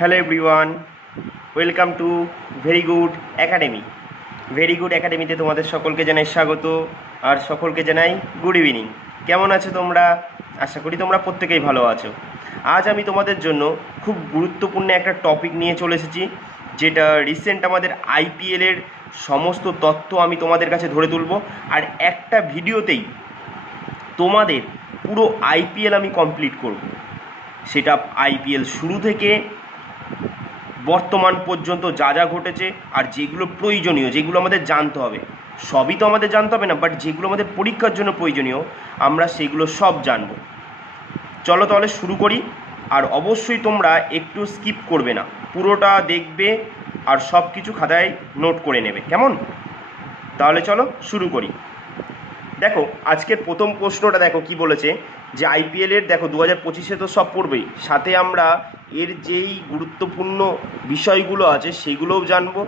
Hello everyone, welcome to very good academy. Very good একাডেমিতে তোমাদের সকলকে জানাই স্বাগত, আর সকলকে জানাই গুড ইভিনিং। কেমন আছো তোমরা? আশা করি তোমরা প্রত্যেকেই ভালো আছো। আজ আমি তোমাদের জন্য খুব গুরুত্বপূর্ণ একটা টপিক নিয়ে চলে এসেছি, যেটা রিসেন্ট আমাদের আইপিএলের সমস্ত তথ্য আমি তোমাদের কাছে ধরে তুলব, আর একটা ভিডিওতেই তোমাদের পুরো আইপিএল আমি কমপ্লিট করব। সেটা আইপিএল শুরু থেকে বর্তমান পর্যন্ত যা যা ঘটেছে, আর যেগুলো প্রয়োজনীয়, যেগুলো আমাদের জানতে হবে, সবই তো আমাদের জানতে হবে না, বাট যেগুলো আমাদের পরীক্ষার জন্য প্রয়োজনীয় আমরা সেগুলো সব জানবো। চলো তাহলে শুরু করি। আর অবশ্যই তোমরা একটু স্কিপ করবে না, পুরোটা দেখবে আর সব কিছু খাতায় নোট করে নেবে, কেমন? তাহলে চলো শুরু করি। দেখো আজকের প্রথম প্রশ্নটা দেখো কি বলেছে, যে আইপিএলের দেখো 2025-এ তো সব পড়বেই, সাথে আমরা এর যেই গুরুত্বপূর্ণ বিষয়গুলো আছে সেগুলোও জানবো।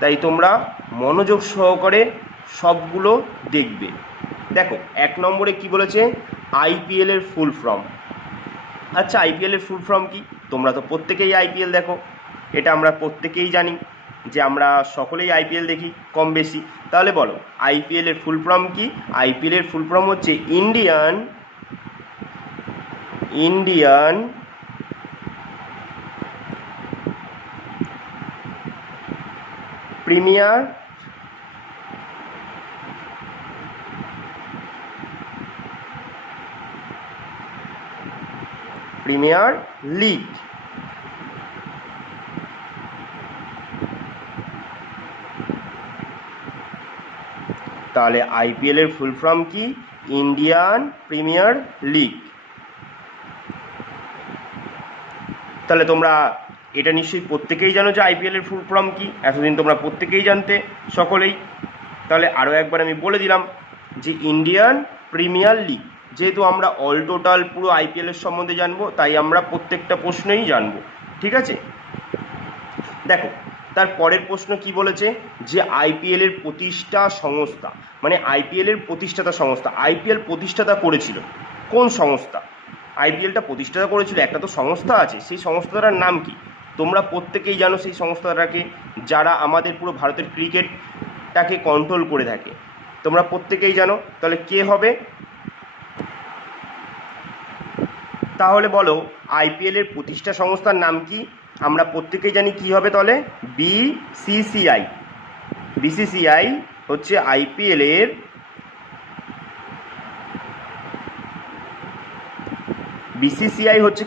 তাই তোমরা মনোযোগ সহকারে সবগুলো দেখবে। দেখো 1 নম্বরে কি বলেছে, আইপিএলের ফুল ফর্ম। আচ্ছা, আইপিএলের ফুল ফর্ম কি? তোমরা তো প্রত্যেকেই আইপিএল দেখো, এটা আমরা প্রত্যেকেই জানি যে আমরা সকলেই আইপিএল দেখি কম বেশি। তাহলে বলো আইপিএলের ফুল ফর্ম কি? আইপিএলের ফুল ফর্ম হচ্ছে ইন্ডিয়ান প্রিমিয়ার লিগ। তাহলে আইপিএলের ফুল ফর্ম কি? Indian premier league. তাহলে তোমরা এটা নিশ্চয়ই প্রত্যেকেই জানো যে আইপিএলের ফুল ফর্ম কি, এতদিন তোমরা প্রত্যেকেই জানতে সকলেই। তাহলে আরও একবার আমি বলে দিলাম যে ইন্ডিয়ান প্রিমিয়ার লিগ। যেহেতু আমরা অল টোটাল পুরো আইপিএলের সম্বন্ধে জানবো, তাই আমরা প্রত্যেকটা প্রশ্নই জানবো, ঠিক আছে? দেখো তার পরের প্রশ্ন কি বলেছে, যে আইপিএলের প্রতিষ্ঠা সংস্থা, মানে আইপিএলের প্রতিষ্ঠাতা সংস্থা। আইপিএল প্রতিষ্ঠাতা করেছিল কোন সংস্থা? আইপিএলটা প্রতিষ্ঠাতা করেছিল একটা তো সংস্থা আছে, সেই সংস্থাটার নাম কি? তোমরা প্রত্যেকেই জানো সেই সংস্থাটাকে, যারা আমাদের পুরো ভারতের ক্রিকেটটাকে কন্ট্রোল করে থাকে, তোমরা প্রত্যেকেই জানো। তাহলে কে হবে? তাহলে বলো আইপিএলের প্রতিষ্ঠা সংস্থার নাম কি? আমরা প্রত্যেকেই জানি কি হবে, তাহলে বিসিসিআই। বিসিসিআই হচ্ছে আইপিএলের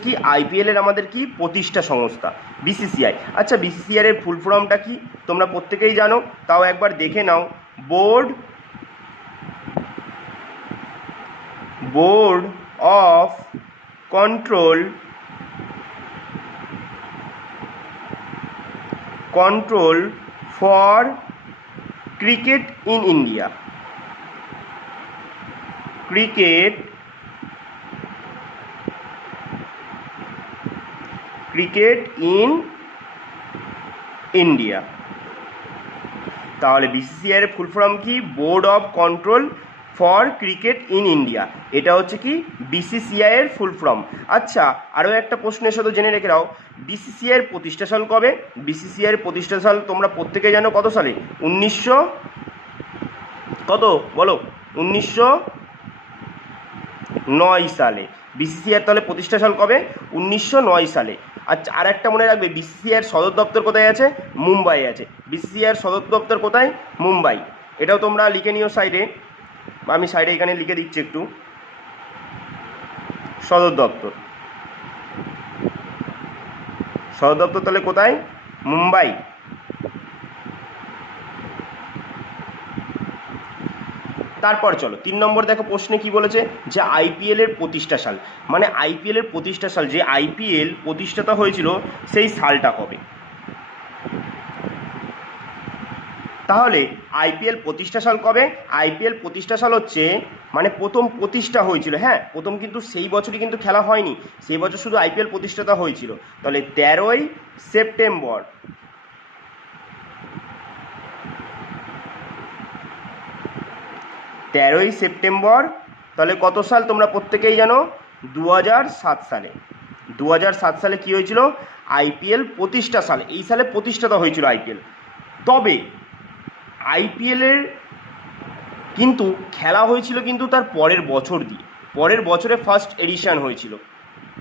কি আইপিএলের আমাদের কি প্রতিষ্ঠা সংস্থা, বিসিসিআই। আচ্ছা, বিসিসিআই এর ফুল ফর্মটা কি তোমরা প্রত্যেকেই জানো, তাও একবার দেখে নাও। Board of control for cricket in India. Cricket in India. তাহলে বিসিসিআই এর ফুল ফর্ম কি? Board of control for cricket in India. এটা হচ্ছে কি বিসিসিআই এর ফুল ফর্ম। আচ্ছা, আরও একটা প্রশ্নের সাথে জেনে রেখে দাও, বিসিসিআই এর প্রতিষ্ঠা সাল কবে? বিসিসিআই এর প্রতিষ্ঠা সাল তোমরা প্রত্যেকে জানো কত সালে? 1909 সালে। বিসিসিআই তাহলে প্রতিষ্ঠা সাল কবে? 1909 সালে। আচ্ছা, আর একটা মনে রাখবে, বিসিসিআইয়ের সদর দপ্তর কোথায় আছে? মুম্বাই আছে। বিসিসিআইয়ের সদর দপ্তর কোথায়? মুম্বাই। এটাও তোমরা লিখে নিও সাইডে, আমি সাইডে এখানে লিখে দিচ্ছি একটু। সদর দপ্তর তাহলে কোথায়? মুম্বাই। তারপর চলো 3 নম্বর দেখো প্রশ্নে কি বলেছে, যে আইপিএলের প্রতিষ্ঠা সাল, মানে আইপিএলের প্রতিষ্ঠা সাল, যে আইপিএল প্রতিষ্ঠাতা হয়েছিল সেই সালটা কবে? তাহলে আইপিএল প্রতিষ্ঠা সাল কবে? আইপিএল প্রতিষ্ঠা সাল হচ্ছে, মানে প্রথম প্রতিষ্ঠা হয়েছিল, হ্যাঁ প্রথম, কিন্তু সেই বছরই কিন্তু খেলা হয়নি, সেই বছর শুধু আইপিএল প্রতিষ্ঠাতা হয়েছিল। তাহলে 13ই সেপ্টেম্বর। তাহলে কত সাল তোমরা প্রত্যেকেই জানো? 2007 সালে। 2007 সালে কি হয়েছিল, আইপিএল প্রতিষ্ঠা সালে, এই সালে প্রতিষ্ঠাতা হয়েছিল আইপিএল। তবে আইপিএলের কিন্তু খেলা হয়েছিল কিন্তু তার পরের বছর দিয়ে, পরের বছরে ফার্স্ট এডিশন হয়েছিল।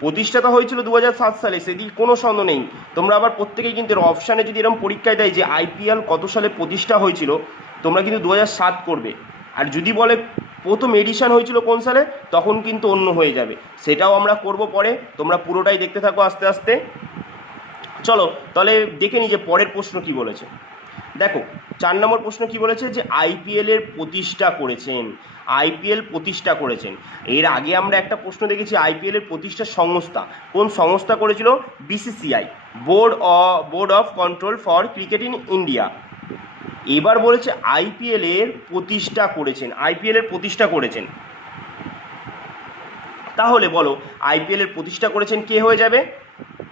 প্রতিষ্ঠাতা হয়েছিল 2007 সালে, সেদিকে কোনো সন্দেহ নেই। তোমরা আবার প্রত্যেকেই কিন্তু অপশানে যদি এরকম পরীক্ষায় দেয় যে আইপিএল কত সালে প্রতিষ্ঠা হয়েছিল, তোমরা কিন্তু 2007 করবে। আর যদি বলে প্রথম এডিশন হয়েছিল কোন সালে, তখন কিন্তু অন্য হয়ে যাবে, সেটাও আমরা করব পরে। তোমরা পুরোটাই দেখতে থাকো আস্তে আস্তে। চলো তাহলে দেখে নিই যে পরের প্রশ্ন কি বলেছে। দেখো 4 নম্বর প্রশ্ন কি বলেছে, যে আইপিএলের প্রতিষ্ঠা করেছেন, আইপিএল প্রতিষ্ঠা করেছেন। এর আগে আমরা একটা প্রশ্ন দেখেছি আইপিএলের প্রতিষ্ঠা সংস্থা, কোন সংস্থা করেছিল, BCCI, board of control for cricket in India. এবার বলেছে আইপিএলের প্রতিষ্ঠা করেছেন, আইপিএলের প্রতিষ্ঠা করেছেন। তাহলে বলো আইপিএলের প্রতিষ্ঠা করেছেন কে হয়ে যাবে,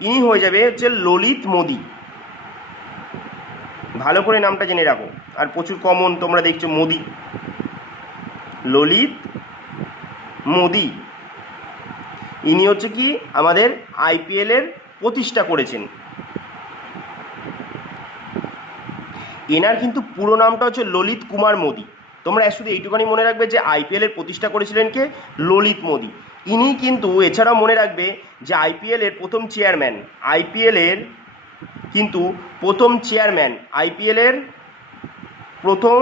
ইনি হয়ে যাবে হচ্ছে ললিত মোদি। ভালো করে নামটা জেনে রাখো, আর প্রচুর কমন তোমরা দেখছো মোদি, ললিত মোদি। ইনি হচ্ছে কি আমাদের আইপিএলের প্রতিষ্ঠা করেছেন। এনার কিন্তু পুরো নামটা হচ্ছে ললিত কুমার মোদি। তোমরা শুধু এইটুখানি মনে রাখবে যে আইপিএলের প্রতিষ্ঠা করেছিলেন কে, ললিত মোদি। ইনি কিন্তু এছাড়াও মনে রাখবে যে আইপিএলের প্রথম চেয়ারম্যান, আইপিএলের কিন্তু প্রথম চেয়ারম্যান, আইপিএলের প্রথম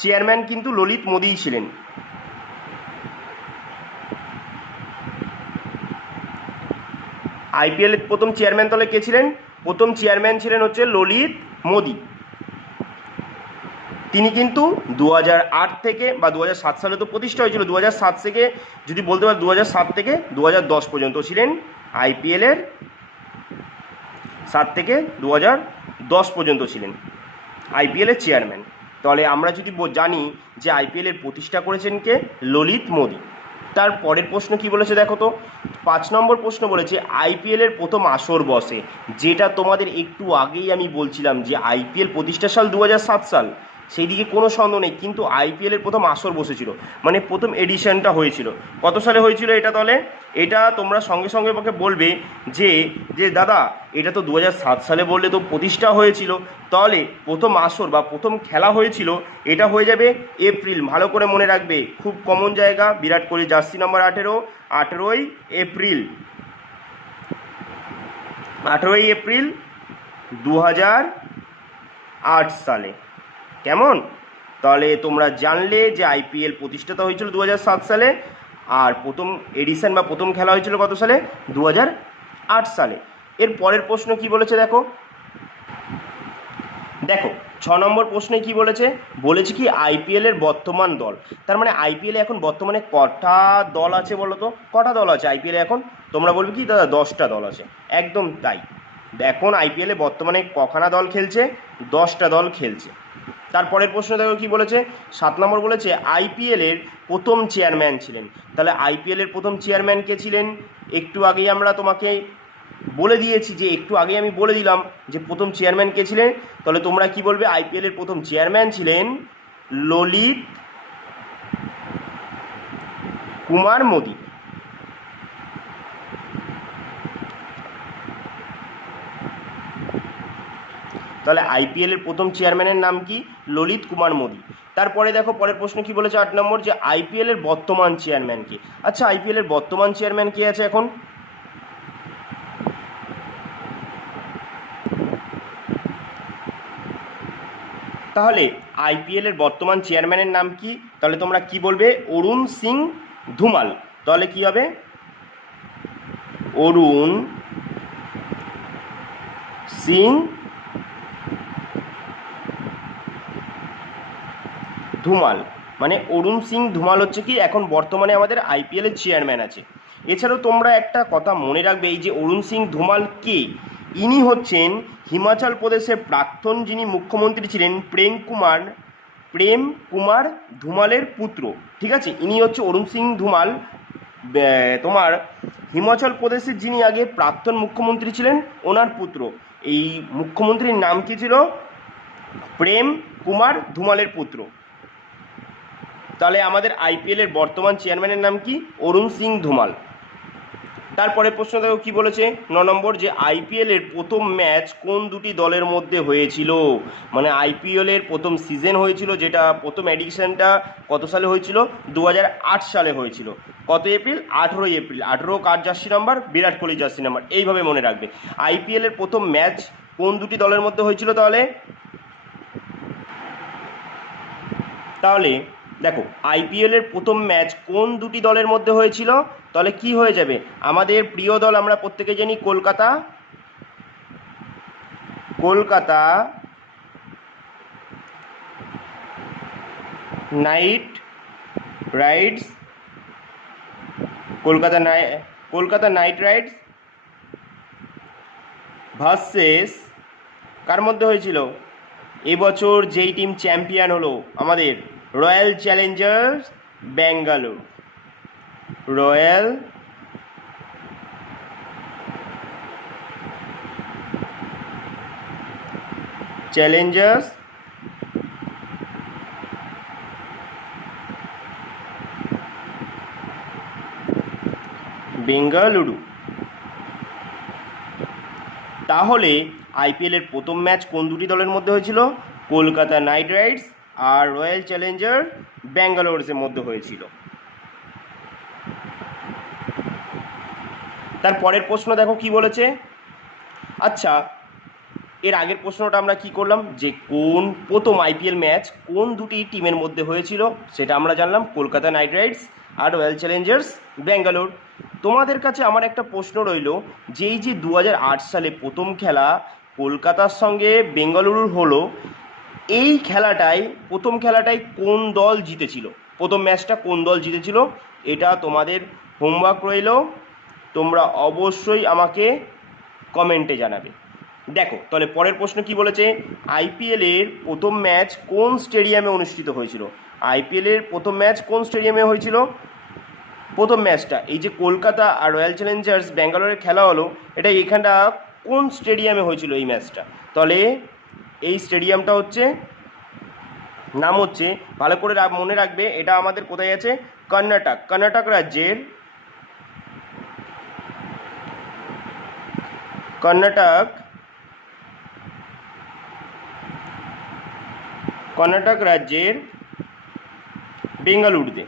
চেয়ারম্যান কিন্তু ললিত মোদিই ছিলেন। আইপিএলের প্রথম চেয়ারম্যান তাহলে কে ছিলেন, প্রথম চেয়ারম্যান ছিলেন হচ্ছে ললিত মোদি। তিনি কিন্তু 2008 থেকে বা 2007 সালে তো প্রতিষ্ঠা হয়েছিল, 2007 থেকে যদি বলতে পারি 2007 থেকে 2010 পর্যন্ত ছিলেন আইপিএলের, 7 থেকে 2010 পর্যন্ত ছিলেন আইপিএলের চেয়ারম্যান। তাহলে আমরা যদি জানি যে আইপিএলের প্রতিষ্ঠা করেছেন কে, ললিত মোদি। তার পরের প্রশ্ন কি বলেছে দেখো তো, 5 নম্বর প্রশ্ন বলেছে আইপিএলের প্রথম আসর বসে, যেটা তোমাদের একটু আগেই আমি বলছিলাম যে আইপিএল প্রতিষ্ঠার সাল 2007 সাল, সেই দিকে কোনো সন্দেহ নেই, কিন্তু আইপিএলের প্রথম আসর বসেছিল, মানে প্রথম এডিশনটা হয়েছিল কত সালে হয়েছিল এটা। তাহলে এটা তোমরা সঙ্গে সঙ্গে আমাকে বলবে যে যে দাদা এটা তো 2007 সালে বললে তো প্রতিষ্ঠা হয়েছিল, তাহলে প্রথম আসর বা প্রথম খেলা হয়েছিল এটা হয়ে যাবে এপ্রিল। ভালো করে মনে রাখবে, খুব কমন জায়গা, বিরাট কোহলি জার্সি নাম্বার 18ই এপ্রিল, 18ই এপ্রিল 2008 সালে। কেমন? তাহলে তোমরা জানলে যে আইপিএল প্রতিষ্ঠাতা হয়েছিল 2007 সালে, আর প্রথম এডিশন বা প্রথম খেলা হয়েছিল কত সালে, 2008 সালে। এর পরের প্রশ্ন কি বলেছে দেখো, দেখো 6 নম্বর প্রশ্নে কি বলেছে, বলেছে কি আইপিএলের বর্তমান দল। তার মানে আইপিএলে এখন বর্তমানে কটা দল আছে বলো তো, কটা দল আছে আইপিএলে এখন? তোমরা বলবে কি দাদা 10টা দল আছে, একদম তাই। এখন আইপিএলে বর্তমানে কখানা দল খেলছে, 10টা দল খেলছে। তারপরের প্রশ্ন দেখো কি বলেছে, 7 নম্বর বলেছে আইপিএলের প্রথম চেয়ারম্যান ছিলেন। তাহলে আইপিএলের প্রথম চেয়ারম্যান কে ছিলেন, একটু আগেই আমরা তোমাকে বলে দিয়েছি, যে একটু আগেই আমি বলে দিলাম যে প্রথম চেয়ারম্যান কে ছিলেন। তাহলে তোমরা কি বলবে, আইপিএলের প্রথম চেয়ারম্যান ছিলেন ললিত কুমার মোদি। তাহলে আইপিএলের প্রথম চেয়ারম্যানের নাম কি, ললিত কুমার মোদি। তারপরে দেখো পরের প্রশ্ন কি বলেছে 8 নম্বর, যে আইপিএলের বর্তমান চেয়ারম্যান কে। আচ্ছা আইপিএলের বর্তমান চেয়ারম্যান কে আছে এখন? তাহলে আইপিএলের বর্তমান চেয়ারম্যানের নাম কি? তাহলে তোমরা কি বলবে, অরুণ সিং ধুমাল। তাহলে কি হবে, অরুণ সিং ধুমাল। মানে অরুণ সিং ধুমাল হচ্ছে কি এখন বর্তমানে আমাদের আইপিএলের চেয়ারম্যান আছে। এছাড়াও তোমরা একটা কথা মনে রাখবে, এই যে অরুণ সিং ধুমাল কে, ইনি হচ্ছেন হিমাচল প্রদেশের প্রাক্তন যিনি মুখ্যমন্ত্রী ছিলেন প্রেম কুমার ধুমালের পুত্র। ঠিক আছে, ইনি হচ্ছে অরুণ সিং ধুমাল, তোমার হিমাচল প্রদেশের যিনি আগে প্রাক্তন মুখ্যমন্ত্রী ছিলেন ওনার পুত্র। এই মুখ্যমন্ত্রীর নাম কি ছিল, প্রেম কুমার ধুমালের পুত্র। তাহলে আমাদের আইপিএলের বর্তমান চেয়ারম্যানের নাম কি, অরুণ সিং ধুমাল। তারপরে প্রশ্ন দেখো কি বলেছে 9 নম্বর, যে আইপিএল এর প্রথম ম্যাচ কোন দুটি দলের মধ্যে হয়েছিল। মানে আইপিএল এর প্রথম সিজন হয়েছিল, যেটা প্রথম এডিশনটা কত সালে হয়েছিল, 2008 সালে হয়েছিল। কত এপ্রিল? 18 এপ্রিল। 18 কার জার্সি নাম্বার? বিরাট কোহলি জার্সি নাম্বার। এইভাবে মনে রাখবে। আইপিএল এর প্রথম ম্যাচ কোন দুটি দলের মধ্যে হয়েছিল তাহলে? তাহলে দেখো আইপিএল এর প্রথম ম্যাচ কোন দুটি দলের মধ্যে হয়েছিল, তাহলে কি হয়ে যাবে? আমাদের প্রিয় দল আমরা প্রত্যেকে জানি Kolkata Kolkata Knight Riders, Kolkata Knight Riders versus কার মধ্যে হয়েছিল? এবছর যেই টিম চ্যাম্পিয়ন হলো আমাদের Royal Challengers Bangalore. Royal Challengers Bengaluru. তাহলে আইপিএল এর প্রথম ম্যাচ কোন দুটি দলের মধ্যে হয়েছিল? কলকাতা নাইট রাইডস আর রয়্যাল চ্যালেঞ্জার ব্যাঙ্গালোরের মধ্যে হয়েছিল। তার পরের প্রশ্ন দেখো কি বলেছে। আচ্ছা, এর আগের প্রশ্নটা আমরা কি করলাম, যে কোন প্রথম আইপিএল ম্যাচ কোন দুটি টিমের মধ্যে হয়েছিল সেটা আমরা জানলাম, কলকাতা নাইট রাইডস আর রয়্যাল চ্যালেঞ্জার্স ব্যাঙ্গালোর। তোমাদের কাছে আমার একটা প্রশ্ন রইল, যেই যে 2008 সালে প্রথম খেলা কলকাতার সঙ্গে বেঙ্গালুরুর হলো, এই খেলাটাই প্রথম খেলাটাই কোন দল জিতেছিল? প্রথম ম্যাচটা কোন দল জিতেছিল? এটা তোমাদের হোমওয়ার্ক রইল, তোমরা অবশ্যই আমাকে কমেন্টে জানাবে। দেখো তাহলে পরের প্রশ্ন কি বলেছে, আইপিএল এর প্রথম ম্যাচ কোন স্টেডিয়ামে অনুষ্ঠিত হয়েছিল? আইপিএল এর প্রথম ম্যাচ কোন স্টেডিয়ামে হয়েছিল? প্রথম ম্যাচটা এই যে কলকাতা আর রয়্যাল চ্যালেঞ্জার্স ব্যাঙ্গালোরের খেলা হলো, এটা এখানটা কোন স্টেডিয়ামে হয়েছিল এই ম্যাচটা? তাহলে এই স্টেডিয়ামটা হচ্ছে, নাম হচ্ছে, ভালো করে মনে রাখবে, এটা আমাদের কোথায় আছে? কর্ণাটক রাজ্যের কর্ণাটক রাজ্যের বেঙ্গালুরুতে।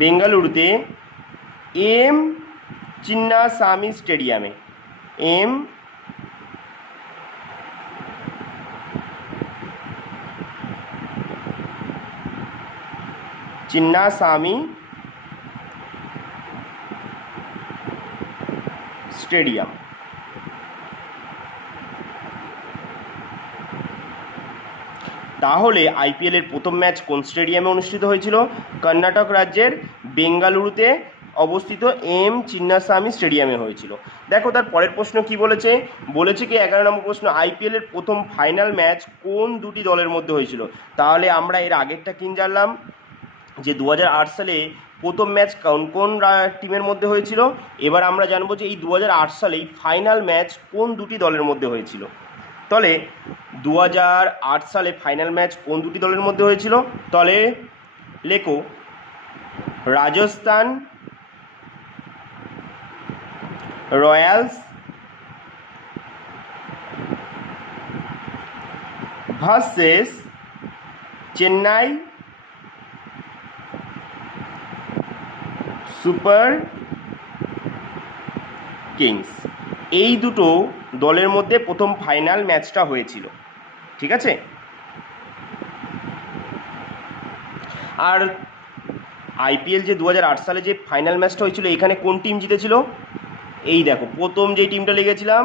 বেঙ্গালুরুতে এম চিন্নাস্বামী স্টেডিয়ামে, এম চিন্নাস্বামী স্টেডিয়াম। তাহলে আইপিএল এর প্রথম ম্যাচ কোন স্টেডিয়ামে অনুষ্ঠিত হয়েছিল? কর্ণাটক রাজ্যের বেঙ্গালুরুতে অবস্থিত এম চিন্নাস্বামী স্টেডিয়ামে হয়েছিল। দেখো তার পরের প্রশ্ন কি বলেছে, বলেছে কি 11 নম্বর প্রশ্ন, আইপিএল এর প্রথম ফাইনাল ম্যাচ কোন দুটি দলের মধ্যে হয়েছিল? তাহলে আমরা এর আগেরটা কি জানলাম, যে 2008 সালে প্রথম ম্যাচ কোন কোন টিমের মধ্যে হয়েছিল। এবার আমরা জানবো যে এই 2008 সালেই ফাইনাল ম্যাচ কোন দুটি দলের মধ্যে হয়েছিল। তাহলে 2008 সালে ফাইনাল ম্যাচ কোন দুটি দলের মধ্যে হয়েছিল? তাহলে লেখো, Rajasthan Royals versus Chennai Super Kings. এই দুটো দলের মধ্যে প্রথম ফাইনাল ম্যাচটা হয়েছিল। ঠিক আছে, আর আইপিএল যে 2008 সালে যে ফাইনাল ম্যাচটা হয়েছিল, এখানে কোন টিম জিতেছিল? এই দেখো প্রথম যে টিমটা লিখেছিলাম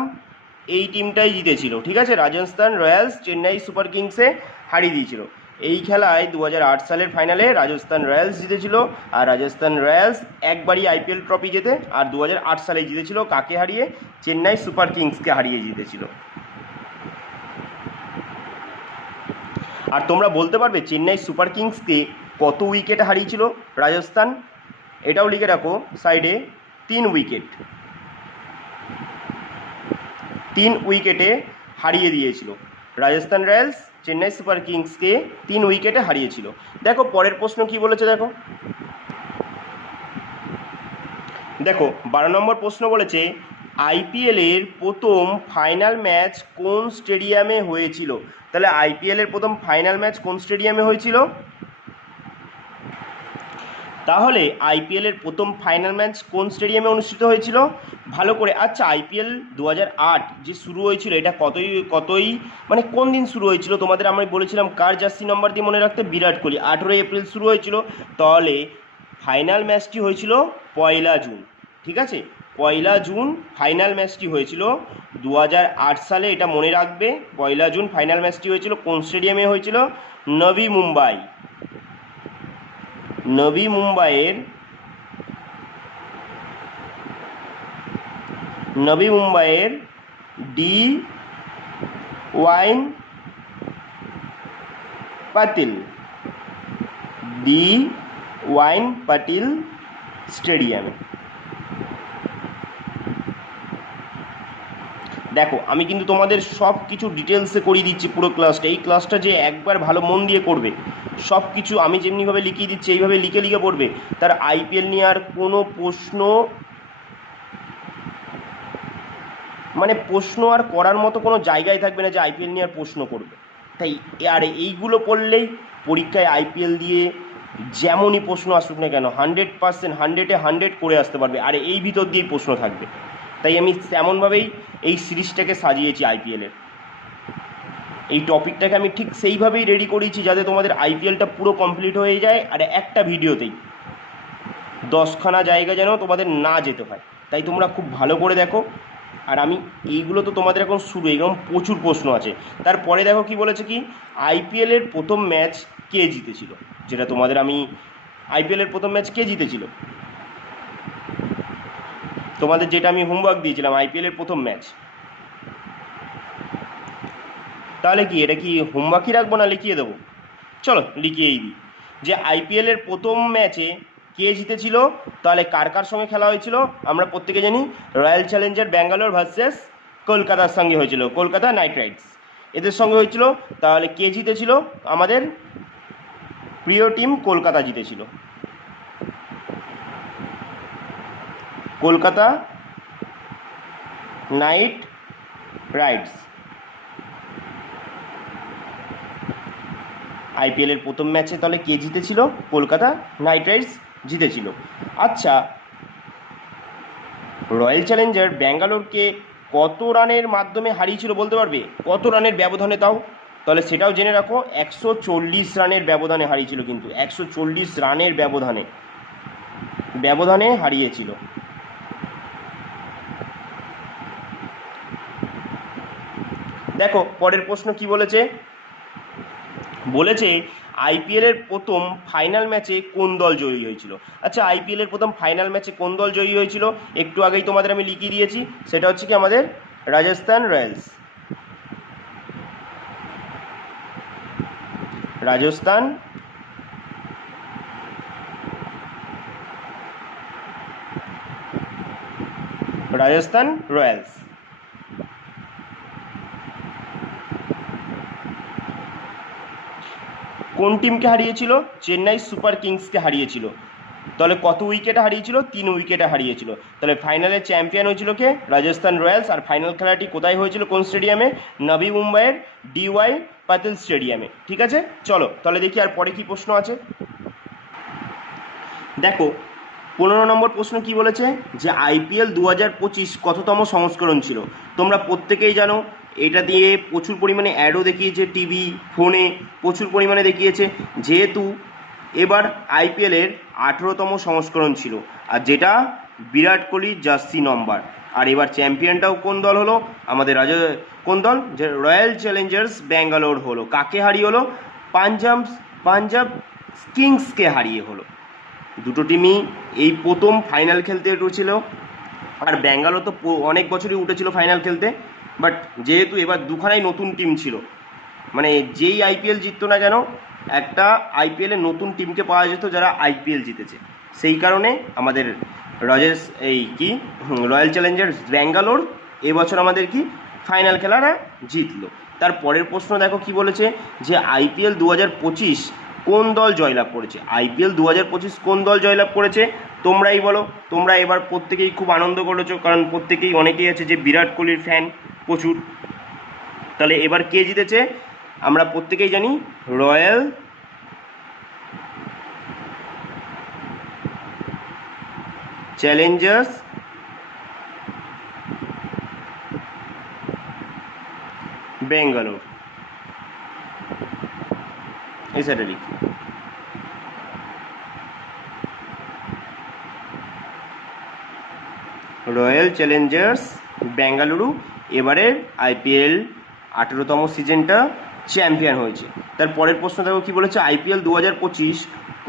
এই টিমটাই জিতেছিল। ঠিক আছে, রাজস্থান রয়্যালস চেন্নাই সুপার কিংসে হারিয়ে দিয়েছিল। এই খেলায় 2008 সালের ফাইনালে রাজস্থান রয়্যালস জিতেছিল, আর রাজস্থান রয়্যালস একবারই আইপিএল ট্রফি জেতে, আর 2008 সালে জিতেছিল কাকে হারিয়ে? চেন্নাই সুপার কিংসকে হারিয়ে জিতেছিল। আর তোমরা বলতে পারবে চেন্নাই সুপার কিংসকে কত উইকেটে হারিয়েছিল রাজস্থান? এটাও লিখে রাখো সাইডে, 3 উইকেট। 3 উইকেটে হারিয়ে দিয়েছিল রাজস্থান রয়্যালস চেন্নাই সুপার কিংসকে 3 উইকেটে হারিয়েছিল। দেখো পরের প্রশ্ন কি বলেছে, দেখো 12 নম্বর প্রশ্ন বলেছে আইপিএলের প্রথম ফাইনাল ম্যাচ কোন স্টেডিয়ামে হয়েছিল। তাহলে আইপিএলের প্রথম ফাইনাল ম্যাচ কোন স্টেডিয়ামে হয়েছিল? তাহলে আইপিএলের প্রথম ফাইনাল ম্যাচ কোন স্টেডিয়ামে অনুষ্ঠিত হয়েছিল? ভালো করে, আচ্ছা আইপিএল 2008 যে শুরু হয়েছিল এটা কতই মানে কোন দিন শুরু হয়েছিল? তোমাদের আমি বলেছিলাম কার জার্সি নম্বর দিয়ে মনে রাখতে, বিরাট কোহলি। 18 এপ্রিল শুরু হয়েছিল। তাহলে ফাইনাল ম্যাচটি হয়েছিল 1 জুন। ঠিক আছে, 1 জুন ফাইনাল ম্যাচটি হয়েছিল 2008 সালে, এটা মনে রাখবে। 1 জুন ফাইনাল ম্যাচটি হয়েছিল কোন স্টেডিয়ামে হয়েছিল? নবি মুম্বাইয়ের ডি ওয়াইন পাটিল স্টেডিয়ামে। দেখো আমি কিন্তু তোমাদের সব কিছু ডিটেলসে করিয়ে দিচ্ছি পুরো ক্লাসটা। এই ক্লাসটা যে একবার ভালো মন দিয়ে করবে, সব কিছু আমি যেমনিভাবে লিখিয়ে দিচ্ছি এইভাবে লিখে পড়বে, তার আইপিএল নিয়ে আর কোনো প্রশ্ন আর করার মতো কোনো জায়গায় থাকবে না যে আইপিএল নিয়ে আর প্রশ্ন করবে। তাই আর এইগুলো পড়লেই পরীক্ষায় আইপিএল দিয়ে যেমনই প্রশ্ন আসুক না কেন 100% 100-এ 100 করে আসতে পারবে, আর এই ভিতর দিয়েই প্রশ্ন থাকবে। তাই আমি তেমনভাবেই এই সিরিজটাকে সাজিয়েছি আইপিএলের। এই টপিকটাকে আমি ঠিক সেইভাবেই রেডি করেছি যাতে তোমাদের আইপিএলটা পুরো কমপ্লিট হয়ে যায় আর একটা ভিডিওতেই 10খানা জায়গা যেন তোমাদের না যেতে হয়। তাই তোমরা খুব ভালো করে দেখো। আর আমি এইগুলো তো তোমাদের এখন শুরু, এরকম প্রচুর প্রশ্ন আছে। তারপরে দেখো কি বলেছে, কি আইপিএলের প্রথম ম্যাচ কে জিতেছিল, যেটা তোমাদের আমি আইপিএলের প্রথম ম্যাচ কে জিতেছিল তোমাদের যেটা আমি হোমওয়ার্ক দিয়েছিলাম আইপিএলের প্রথম ম্যাচ। তাহলে কি এটা কি হোমওয়ার্কই রাখবো না লিখিয়ে দেবো? চলো লিখিয়েই দিই যে আইপিএলের প্রথম ম্যাচে কে জিতেছিল। তাহলে কার কার সঙ্গে খেলা হয়েছিল আমরা প্রত্যেকে জানি, রয়্যাল চ্যালেঞ্জার ব্যাঙ্গালোর ভার্সেস কলকাতার সঙ্গে হয়েছিল, কলকাতা নাইট রাইডার্স এদের সঙ্গে হয়েছিল। তাহলে কে জিতেছিল? আমাদের প্রিয় টিম কলকাতা জিতেছিল, কলকাতা নাইট রাইডার্স। আইপিএলের প্রথম ম্যাচে তাহলে কে জিতেছিল? কলকাতা নাইট রাইডার্স জিতেছিল। আচ্ছা রয়্যাল চ্যালেঞ্জার ব্যাঙ্গালোরকে কত রানের মাধ্যমে হারিয়েছিল বলতে পারবে? কত রানের ব্যবধানে তাও? তাহলে সেটাও জেনে রাখো, 140 রানের ব্যবধানে হারিয়েছিল, কিন্তু 140 রানের ব্যবধানে হারিয়েছিল। দেখো পরের প্রশ্ন কি বলেছে, বলেছে আইপিএলের প্রথম ফাইনাল ম্যাচে কোন দল জয়ী হয়েছিল। আচ্ছা আইপিএলের প্রথম ফাইনাল ম্যাচে কোন দল জয়ী হয়েছিল একটু আগেই তোমাদের আমি লিখিয়ে দিয়েছি, সেটা হচ্ছে কি আমাদের রাজস্থান রয়্যালস। রাজস্থান রয়্যালস। কোন টিমকে হারিয়েছিল? চেন্নাই সুপার কিংসকে হারিয়েছিল। তাহলে কত উইকেটে হারিয়েছিল? 3 উইকেটে হারিয়েছিল। তাহলে ফাইনালের চ্যাম্পিয়ন হয়েছিল কে? রাজস্থান রয়্যালস। আর ফাইনাল খেলাটি কোথায় হয়েছিল, কোন স্টেডিয়ামে? নবি মুম্বাইয়ের DY পাতিল স্টেডিয়ামে। ঠিক আছে, চলো তাহলে দেখি আর পরে কি প্রশ্ন আছে। দেখো 15 নম্বর প্রশ্ন কি বলেছে, যে আইপিএল 2025 কততম সংস্করণ ছিল? তোমরা প্রত্যেকেই জানো এটা দিয়ে প্রচুর পরিমাণে অ্যাডও দেখিয়েছে, টিভি ফোনে প্রচুর পরিমাণে দেখিয়েছে। যেহেতু এবার আইপিএলের 18তম সংস্করণ ছিল, আর যেটা বিরাট কোহলির জার্সি নম্বর। আর এবার চ্যাম্পিয়নটাও কোন দল হলো? আমাদের কোন দল? যে রয়্যাল চ্যালেঞ্জার্স ব্যাঙ্গালোর হলো। কাকে হারিয়ে হলো? পাঞ্জাব কিংসকে হারিয়ে হলো। দুটো টিমই এই প্রথম ফাইনাল খেলতে উঠেছিল, আর ব্যাঙ্গালোর তো অনেক বছরই উঠেছিল ফাইনাল খেলতে। বাট যেহেতু এবার দুখানাই নতুন টিম ছিল, মানে যেই আইপিএল জিততো না কেন একটা আইপিএলে নতুন টিমকে পাওয়া যেত যারা আইপিএল জিতেছে। সেই কারণে আমাদের রয়্যাল চ্যালেঞ্জার্স ব্যাঙ্গালোর এবছর আমাদের কি ফাইনাল খেলাটা জিতলো। তার পরের প্রশ্ন দেখো কি বলেছে, যে আইপিএল 2025 কোন দল জয়লাভ করেছে। আইপিএল 2025 কোন দল জয়লাভ করেছে তোমরাই বলো। তোমরা এবার প্রত্যেকেই খুব আনন্দ করেছো, কারণ প্রত্যেকেই অনেকেই আছে যে বিরাট কোহলির ফ্যান প্রচুর। তাহলে এবার কে জিতেছে আমরা প্রত্যেকেই জানি, রয়্যাল চ্যালেঞ্জার্স ব্যাঙ্গালোর। এই সাইডে লিখি, রয়্যাল চ্যালেঞ্জার্স বেঙ্গালুরু এবারের আইপিএল 18তম সিজনটা চ্যাম্পিয়ন হয়েছে। তার পরের প্রশ্ন দেখো কি বলেছে, আইপিএল 2025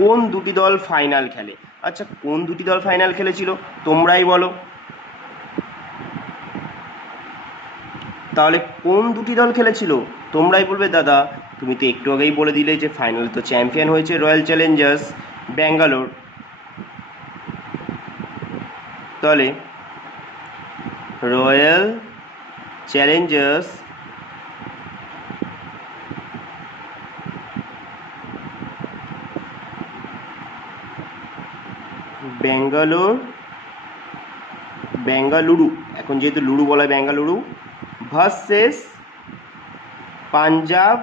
কোন দুটি দল ফাইনাল খেলে। আচ্ছা, কোন দুটি দল ফাইনাল খেলেছিল তোমরাই বলো। তাহলে কোন দুটি দল খেলেছিল তোমরাই বলবে। দাদা তুমি তো একটু আগেই বলে দিলে যে ফাইনাল তো চ্যাম্পিয়ন হয়েছে রয়্যাল চ্যালেঞ্জার্স ব্যাঙ্গালোর। তাহলে রয়্যাল চ্যালেঞ্জার্স বেঙ্গালুরু, এখন যেহেতু লুরু বলা হয় বেঙ্গালুরু, ভার্সেস পাঞ্জাব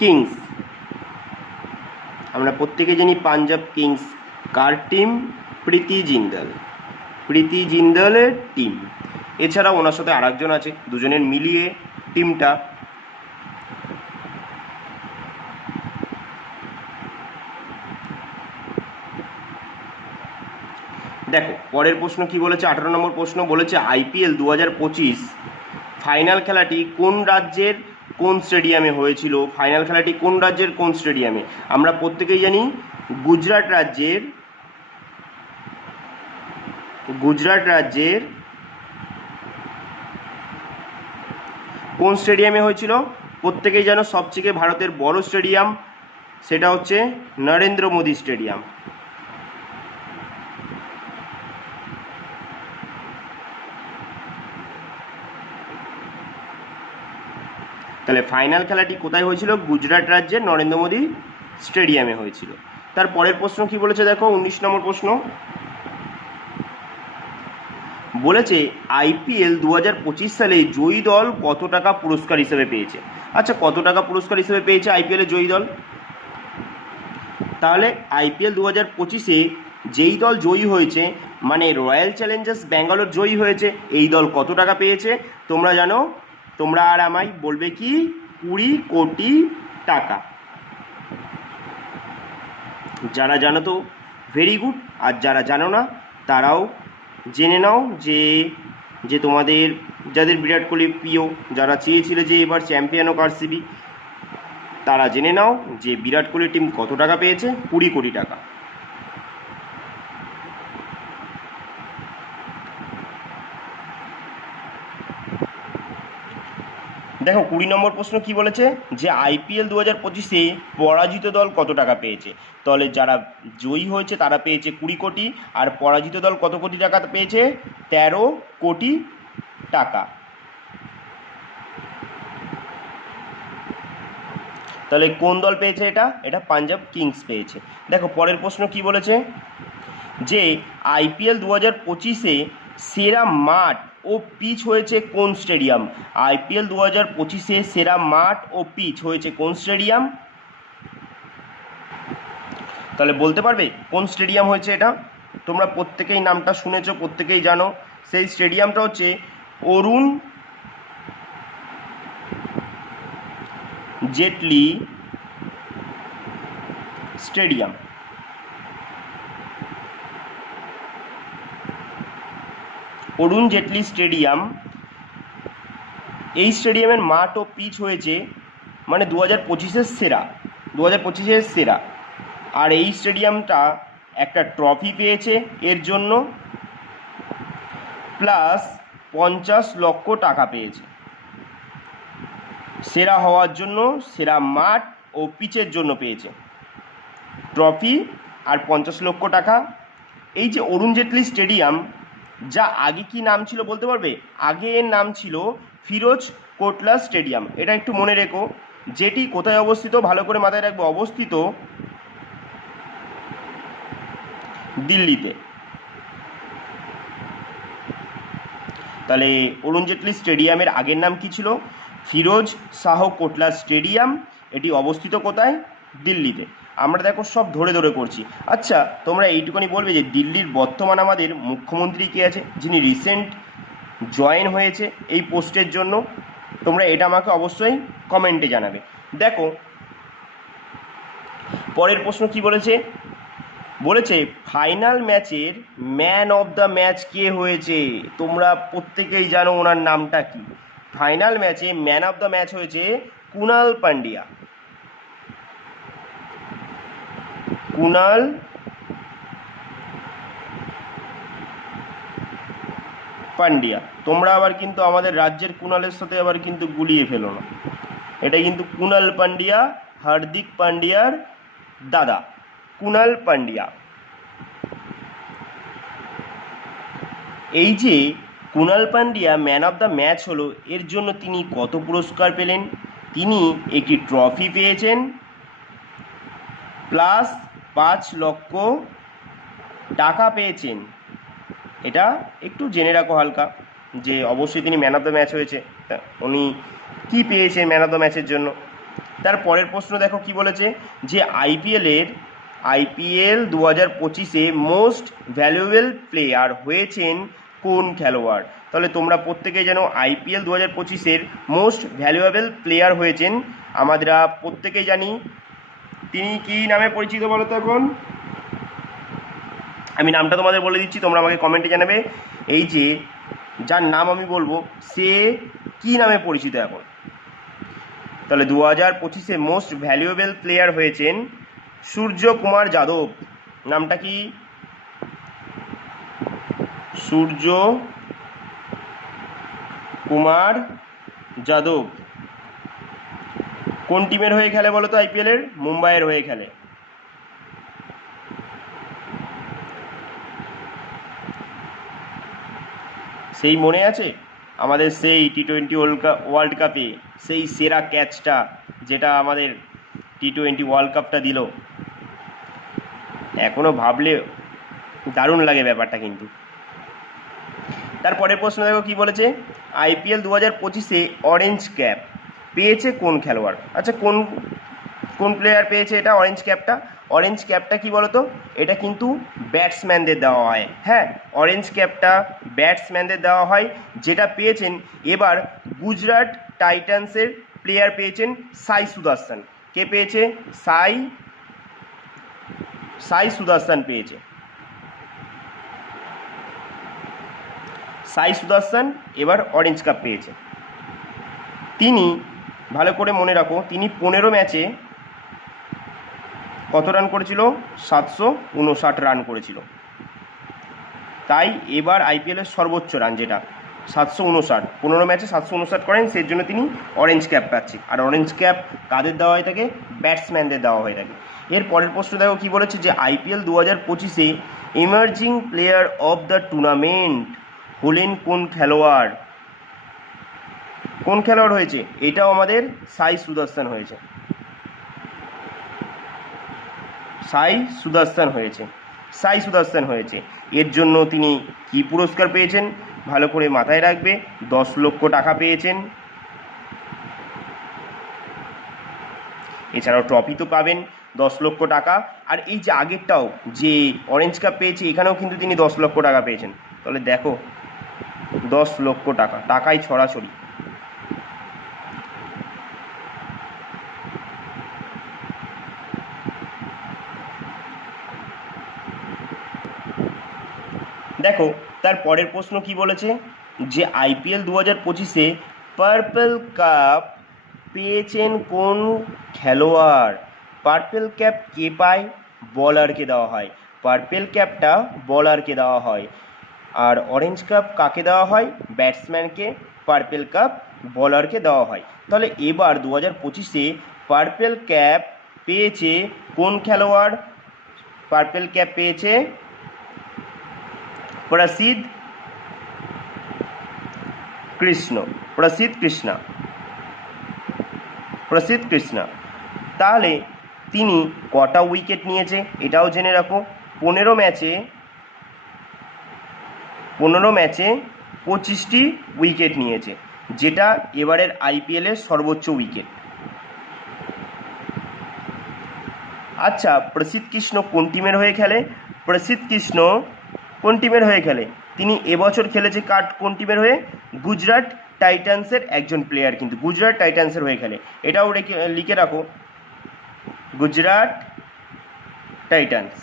কিংস। আমরা প্রত্যেকে জানি পাঞ্জাব কিংস কার টিম, প্রীতি জিন্দালের টিম। এছাড়াও ওনার সাথে আরেকজন আছে, দুজনের মিলিয়ে টিমটা। দেখো পরের প্রশ্ন কি বলেছে, 18 নম্বর প্রশ্ন বলেছে আইপিএল 2025 ফাইনাল খেলাটি কোন রাজ্যের কোন স্টেডিয়ামে হয়েছিল। ফাইনাল খেলাটি কোন রাজ্যের কোন স্টেডিয়ামে। আমরা প্রত্যেকেই জানি গুজরাট রাজ্যের কোন স্টেডিয়ামে হয়েছিল। প্রত্যেকেই জানো সবথেকে ভারতের বড় স্টেডিয়াম, সেটা হচ্ছে নরেন্দ্র মোদী স্টেডিয়াম। তাহলে ফাইনাল খেলাটি কোথায় হয়েছিল, গুজরাট রাজ্যের নরেন্দ্র মোদী স্টেডিয়ামে হয়েছিল। তার পরের প্রশ্ন কি বলেছে দেখো, 19 নম্বর প্রশ্ন বলেছে আইপিএল 2025 সালে জয়ী দল কত টাকা পুরস্কার হিসেবে পেয়েছে। আচ্ছা, কত টাকা পুরস্কার হিসেবে পেয়েছে আইপিএল এর জয়ী দল। তাহলে আইপিএল 2025-এ যেই দল জয়ী হয়েছে, মানে রয়্যাল চ্যালেঞ্জার্স ব্যাঙ্গালোর জয়ী হয়েছে, এই দল কত টাকা পেয়েছে তোমরা জানো। তোমরা আর আমায় বলবে কি, 20 কোটি টাকা। যারা জানো তো ভেরি গুড, আর যারা জানো না তারাও জেনে নাও যে তোমাদের যাদের বিরাট কোহলি প্রিয়, যারা চেয়েছিলে যে এবার চ্যাম্পিয়ন হোক আরসিবি, তারা জেনে নাও যে বিরাট কোহলি টিম কত টাকা পেয়েছে, 20 কোটি টাকা। দেখো 20 নম্বর প্রশ্ন কি বলেছে, যে আইপিএল 2025-এ পরাজিত দল কত টাকা পেয়েছে। তাহলে যারা জয়ী হয়েছে তারা পেয়েছে 20 কোটি, আর পরাজিত দল কত কোটি টাকা পেয়েছে, 13 কোটি টাকা। তাহলে কোন দল পেয়েছে এটা পাঞ্জাব কিংস পেয়েছে। দেখো পরের প্রশ্ন কি বলেছে, যে আইপিএল 2025-এ সেরা মাঠ ও পিচ হয়েছে কোন স্টেডিয়াম। আইপিএল 2025-এ সেরা মাঠ ও পিচ হয়েছে কোন স্টেডিয়াম। তাহলে বলতে পারবে কোন স্টেডিয়াম হয়েছে এটা। তোমরা প্রত্যেকেই নামটা শুনেছো, প্রত্যেকেই জানো। সেই স্টেডিয়ামটা হচ্ছে অরুণ জেটলি স্টেডিয়াম। অরুণ জেটলি স্টেডিয়াম, এই স্টেডিয়ামের মাঠ ও পিচ হয়েছে মানে 2025-এর সেরা। আর এই স্টেডিয়ামটা একটা ট্রফি পেয়েছে এর জন্য, প্লাস 50 লক্ষ টাকা পেয়েছে সেরা হওয়ার জন্য। সেরা মাঠ ও পিচের জন্য পেয়েছে ট্রফি আর 50 লক্ষ টাকা। এই যে অরুণ জেটলি স্টেডিয়াম, যা আগে কি নাম ছিল বলতে পারবে? আগে এর নাম ছিল ফিরোজ কোটলা স্টেডিয়াম। এটা একটু মনে রেখো, যেটি কোথায় অবস্থিত, ভালো করে মাথায় রাখবো, অবস্থিত দিল্লিতে। তাহলে অরুণ জেটলি স্টেডিয়ামের আগের নাম কি ছিল? ফিরোজ শাহ কোটলা স্টেডিয়াম। এটি অবস্থিত কোথায়? দিল্লিতে। আমরা দেখো সব ধরে ধরে করছি। আচ্ছা, তোমরা এইটুকুনি বলবে যে দিল্লির বর্তমান আমাদের মুখ্যমন্ত্রী কে আছে, যিনি রিসেন্ট জয়েন হয়েছে এই পোস্টের জন্য? তোমরা এটা আমাকে অবশ্যই কমেন্টে জানাবে। দেখো পরের প্রশ্ন কি বলেছে, বলেছে ফাইনাল ম্যাচের ম্যান অফ দ্য ম্যাচ কে হয়েছে? তোমরা প্রত্যেকেই জানো ওনার নামটা কি। ফাইনাল ম্যাচে ম্যান অফ দ্য ম্যাচ হয়েছে কুনাল পান্ডিয়া। কুনাল পান্ডিয়া। তোমরা আবার কিন্তু আমাদের রাজ্যের কুনালের সাথে আবার কিন্তু গুলিয়ে ফেলো না, এটা কিন্তু কুনাল পান্ডিয়া, হার্দিক পান্ডিয়ার দাদা কুনাল পান্ডিয়া। এই যে Kunal Pandya man of the match হলো, এর জন্য তিনি কত পুরস্কার পেলেন? তিনি একটি ট্রফি পেয়েছেন প্লাস 5 লক্ষ টাকা পেয়েছেন। এটা একটু জেনে রাখো হালকা, যে অবশ্যই তিনি ম্যান অফ দ্য ম্যাচ হয়েছে, তা উনি কী পেয়েছেন ম্যান অফ দ্য ম্যাচের জন্য। তার পরের প্রশ্ন দেখো কি বলেছে, যে আইপিএল 2025-এ মোস্ট ভ্যালুয়েবল প্লেয়ার হয়েছেন কোন খেলোয়াড়? তাহলে তোমরা প্রত্যেকেই জানো আইপিএল 2025-এর মোস্ট ভ্যালুয়েবল প্লেয়ার হয়েছেন, আমরা প্রত্যেকেই জানি তিনি কি নামে পরিচিত বলো তো? এখন আমি নামটা তোমাদের বলে দিচ্ছি, তোমরা আমাকে কমেন্টে জানাবে। এই যে যার নাম আমি বলবো সে কি নামে পরিচিত এখন? তাহলে 2025-এ মোস্ট ভ্যালুয়েবল প্লেয়ার হয়েছেন সূর্য কুমার যাদব। নামটা কি? সূর্য কুমার যাদব। কোন টিমের হয়ে খেলে বলো তো আইপিএলের? মুম্বাইয়ের হয়ে খেলে। সেই মনে আছে আমাদের সেই টি-20 ওয়ার্ল্ড কাপে সেই সেরা ক্যাচটা, যেটা আমাদের টি-20 ওয়ার্ল্ড কাপটা দিল? এখনও ভাবলে দারুণ লাগে ব্যাপারটা কিন্তু। তারপরের প্রশ্ন দেখো কি বলেছে, আইপিএল 2025-এ অরেঞ্জ ক্যাপ পেয়েছে কোন খেলোয়াড়? আচ্ছা, কোন কোন প্লেয়ার পেয়েছে এটা অরেঞ্জ ক্যাপটা? অরেঞ্জ ক্যাপটা কি বলতো? এটা কিন্তু ব্যাটসম্যানদের দেওয়া হয়। হ্যাঁ, অরেঞ্জ ক্যাপটা ব্যাটসম্যানদের দেওয়া হয়। যেটা পেয়েছেন এবার গুজরাট টাইটান্সের প্লেয়ার পেয়েছেন সাই সুদর্শন। কে পেয়েছে? সাই সুদর্শন পেয়েছে। সাই সুদর্শন এবার অরেঞ্জ কাপ পেয়েছে। তিনি, ভালো করে মনে রাখো, তিনি 15 ম্যাচে কত রান করেছিল? 759 রান করেছিল। তাই এবার আইপিএলের সর্বোচ্চ রান যেটা 759, 15 ম্যাচে 759 করেন, সেই জন্য তিনি অরেঞ্জ ক্যাপ পাচ্ছে। আর অরেঞ্জ ক্যাপ কাদের দেওয়া হয়ে থাকে? ব্যাটসম্যানদের দেওয়া হয়ে থাকে। এর পরের প্রশ্ন দেখো কি বলেছে, যে আইপিএল 2025-এ emerging player of the tournament হলেন কোন খেলোয়াড়? কোন খেলোয়াড় হয়েছে? এটাও আমাদের সাই সুদর্শন হয়েছে। সাই সুদর্শন হয়েছে। এর জন্য তিনি কি পুরস্কার পেয়েছেন? ভালো করে মাথায় রাখবে, 10 লক্ষ টাকা পেয়েছেন। এছাড়াও ট্রফি তো পাবেন 10 লক্ষ টাকা। আর এই যে আগেরটাও যে অরেঞ্জ কাপ পেয়েছে, এখানেও কিন্তু তিনি 10 লক্ষ টাকা পেয়েছেন। তাহলে দেখো 10 লক্ষ টাকা, টাকাই ছড়াছড়ি। দেখো তার পরের প্রশ্ন কি বলেছে, যে আইপিএল 2025-এ পার্পল কাপ পেয়েছেন কোন খেলোয়াড়? পার্পল ক্যাপ কে পায়? বলারকে দেওয়া হয়। পার্পল ক্যাপটা বলারকে দেওয়া হয়। আর অরেঞ্জ কাপ কাকে দেওয়া হয়? ব্যাটসম্যানকে। পার্পল কাপ বলারকে দেওয়া হয়। তাহলে এবার 2025-এ পার্পল ক্যাপ পেয়েছে কোন খেলোয়াড়? পার্পল ক্যাপ পেয়েছে প্রসিদ্ধ কৃষ্ণ, প্রসিদ্ধ কৃষ্ণা, প্রসিদ্ধ কৃষ্ণা। তাহলে তিনি কটা উইকেট নিয়েছে এটাও জেনে রাখো। 15 ম্যাচে 25টি উইকেট নিয়েছে, যেটা এবারের আইপিএলের সর্বোচ্চ উইকেট। আচ্ছা, প্রসিদ্ধ কৃষ্ণ কোন টিমের হয়ে খেলে? প্রসিদ্ধ কৃষ্ণ কোন টিমের হয়ে খেলে? তিনি এবছর খেলেছে কোন টিমের হয়ে? গুজরাট টাইটান্সের একজন প্লেয়ার, কিন্তু গুজরাট টাইটান্সের হয়ে খেলে, এটাও লিখে রাখো, গুজরাট টাইটান্স।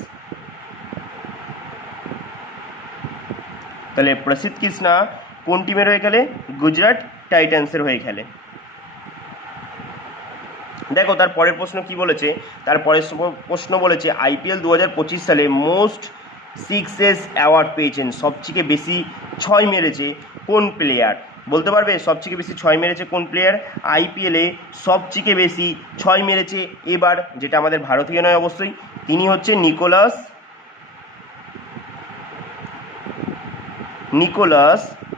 তাহলে প্রসিদ্ধ কৃষ্ণা কোন টিমের হয়ে খেলে? গুজরাট টাইটান্সের হয়ে খেলে। দেখো তার পরের প্রশ্ন কি বলেছে, তার পরের প্রশ্ন বলেছে আইপিএল 2025 সালে মোস্ট সিক্সেস অ্যাওয়ার্ড পেয়েছেন, সবথেকে বেশি ছয় মেরেছে কোন প্লেয়ার? বলতে পারবে সবথেকে বেশি ছয় মেরেছে কোন প্লেয়ার? আইপিএলে সবথেকে বেশি ছয় মেরেছে এবার, যেটা আমাদের ভারতীয় নয় অবশ্যই, তিনি হচ্ছে নিকোলাস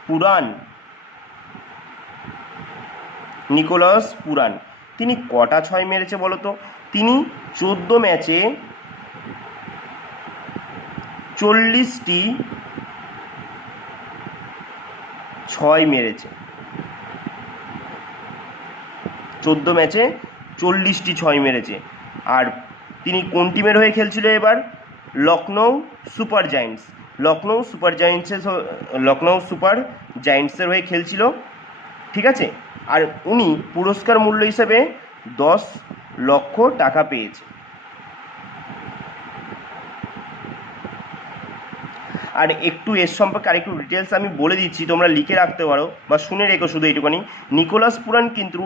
পুরান। তিনি কটা ছয় মেরেছে বলো তো? তিনি 14 ম্যাচে 40টি ছয় মেরেছে, 14 ম্যাচে 40টি ছয় মেরেছে। আর তিনি কোন টিমের হয়ে খেলছিল এবার? লখনৌ সুপার জায়েন্টসের হয়ে খেলছিল, ঠিক আছে। আর উনি পুরস্কার মূল্য হিসেবে 10 লক্ষ টাকা পেয়েছে। আর একটু এর সম্পর্কে আরেকটু ডিটেলস আমি বলে দিচ্ছি, তোমরা লিখে রাখতে পারো বা শুনে রেখো শুধু এইটুকুনি। নিকোলাস পুরান কিন্তু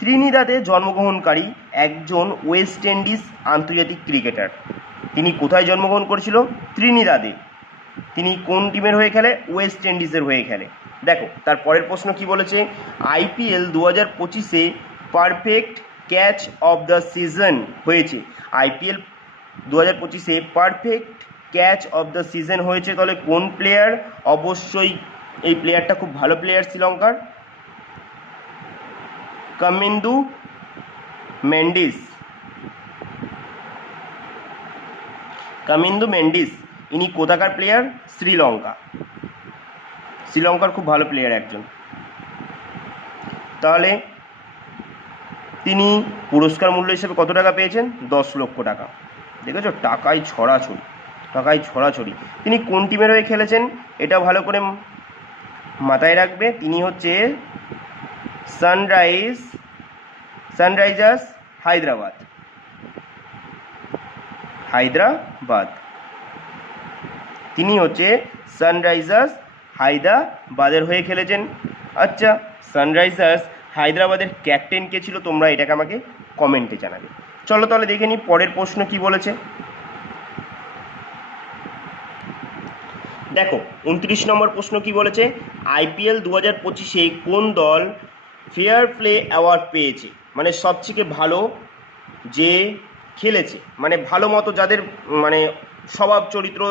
ত্রিনিদাদে জন্মগ্রহণকারী একজন ওয়েস্ট ইন্ডিজ আন্তর্জাতিক ক্রিকেটার। তিনি কোথায় জন্মগ্রহণ করেছিল? ত্রিনিদাদে। তিনি কোন টিমের হয়ে খেলে? ওয়েস্ট ইন্ডিজের হয়ে খেলে। দেখো তার পরের প্রশ্ন কি বলেছে, আইপিএল 2025-এ perfect catch of the season হয়েছে। আইপিএল 2025-এ perfect catch of the season হয়েছে, তাহলে কোন প্লেয়ার? অবশ্যই এই প্লেয়ারটা খুব ভালো প্লেয়ার শ্রীলঙ্কার, কামিন্দু মেন্ডিস। ইনি কোথাকার প্লেয়ার? শ্রীলঙ্কার খুব ভালো প্লেয়ার একজন। তাহলে তিনি পুরস্কার মূল্য হিসেবে কত টাকা পেয়েছেন? 10 লক্ষ টাকা। দেখেছো, টাকায় ছড়াছড়ি। তিনি কোন টিমের হয়ে খেলেছেন এটা ভালো করে মাথায় রাখবে। তিনি হচ্ছে সানরাইজার্স হায়দ্রাবাদ। তিনি হচ্ছে সানরাইজার্স হায়দ্রাবাদের হয়ে খেলেছেন। আচ্ছা, সানরাইজার্স হায়দ্রাবাদের ক্যাপ্টেন কে ছিল? তোমরা এটাকে আমাকে কমেন্টে জানাবে। চলো তাহলে দেখে নিই পরের প্রশ্ন কি বলেছে। দেখো 29 নম্বর প্রশ্ন কি বলেছে, আইপিএল 2025-এ কোন দল ফেয়ার প্লে অ্যাওয়ার্ড পেয়েছে? মানে সবথেকে ভালো যে খেলেছে, মানে ভালো মতো যাদের মানে স্বভাব চরিত্র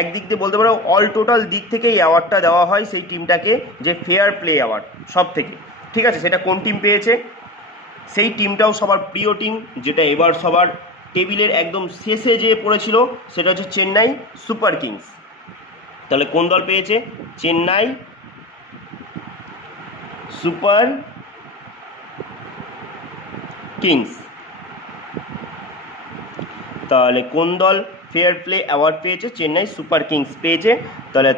একদিক দিয়ে বলতে পারো অল টোটাল দিক থেকে এই অ্যাওয়ার্ডটা দেওয়া হয় সেই টিমটাকে, যে ফেয়ার প্লে অ্যাওয়ার্ড সব থেকে, ঠিক আছে। সেটা কোন টিম পেয়েছে? সেই টিমটাও সবার প্রিয় টিম, যেটা এবার সবার টেবিলের একদম শেষে যে পড়েছিল, সেটা হচ্ছে চেন্নাই সুপার কিংস। তাহলে কোন দল পেয়েছে? Chennai Super Kings. তাহলে কোন দল ফেয়ার প্লে অ্যাওয়ার্ড পেয়েছে? চেন্নাই সুপার কিংস পেয়েছে। তাহলে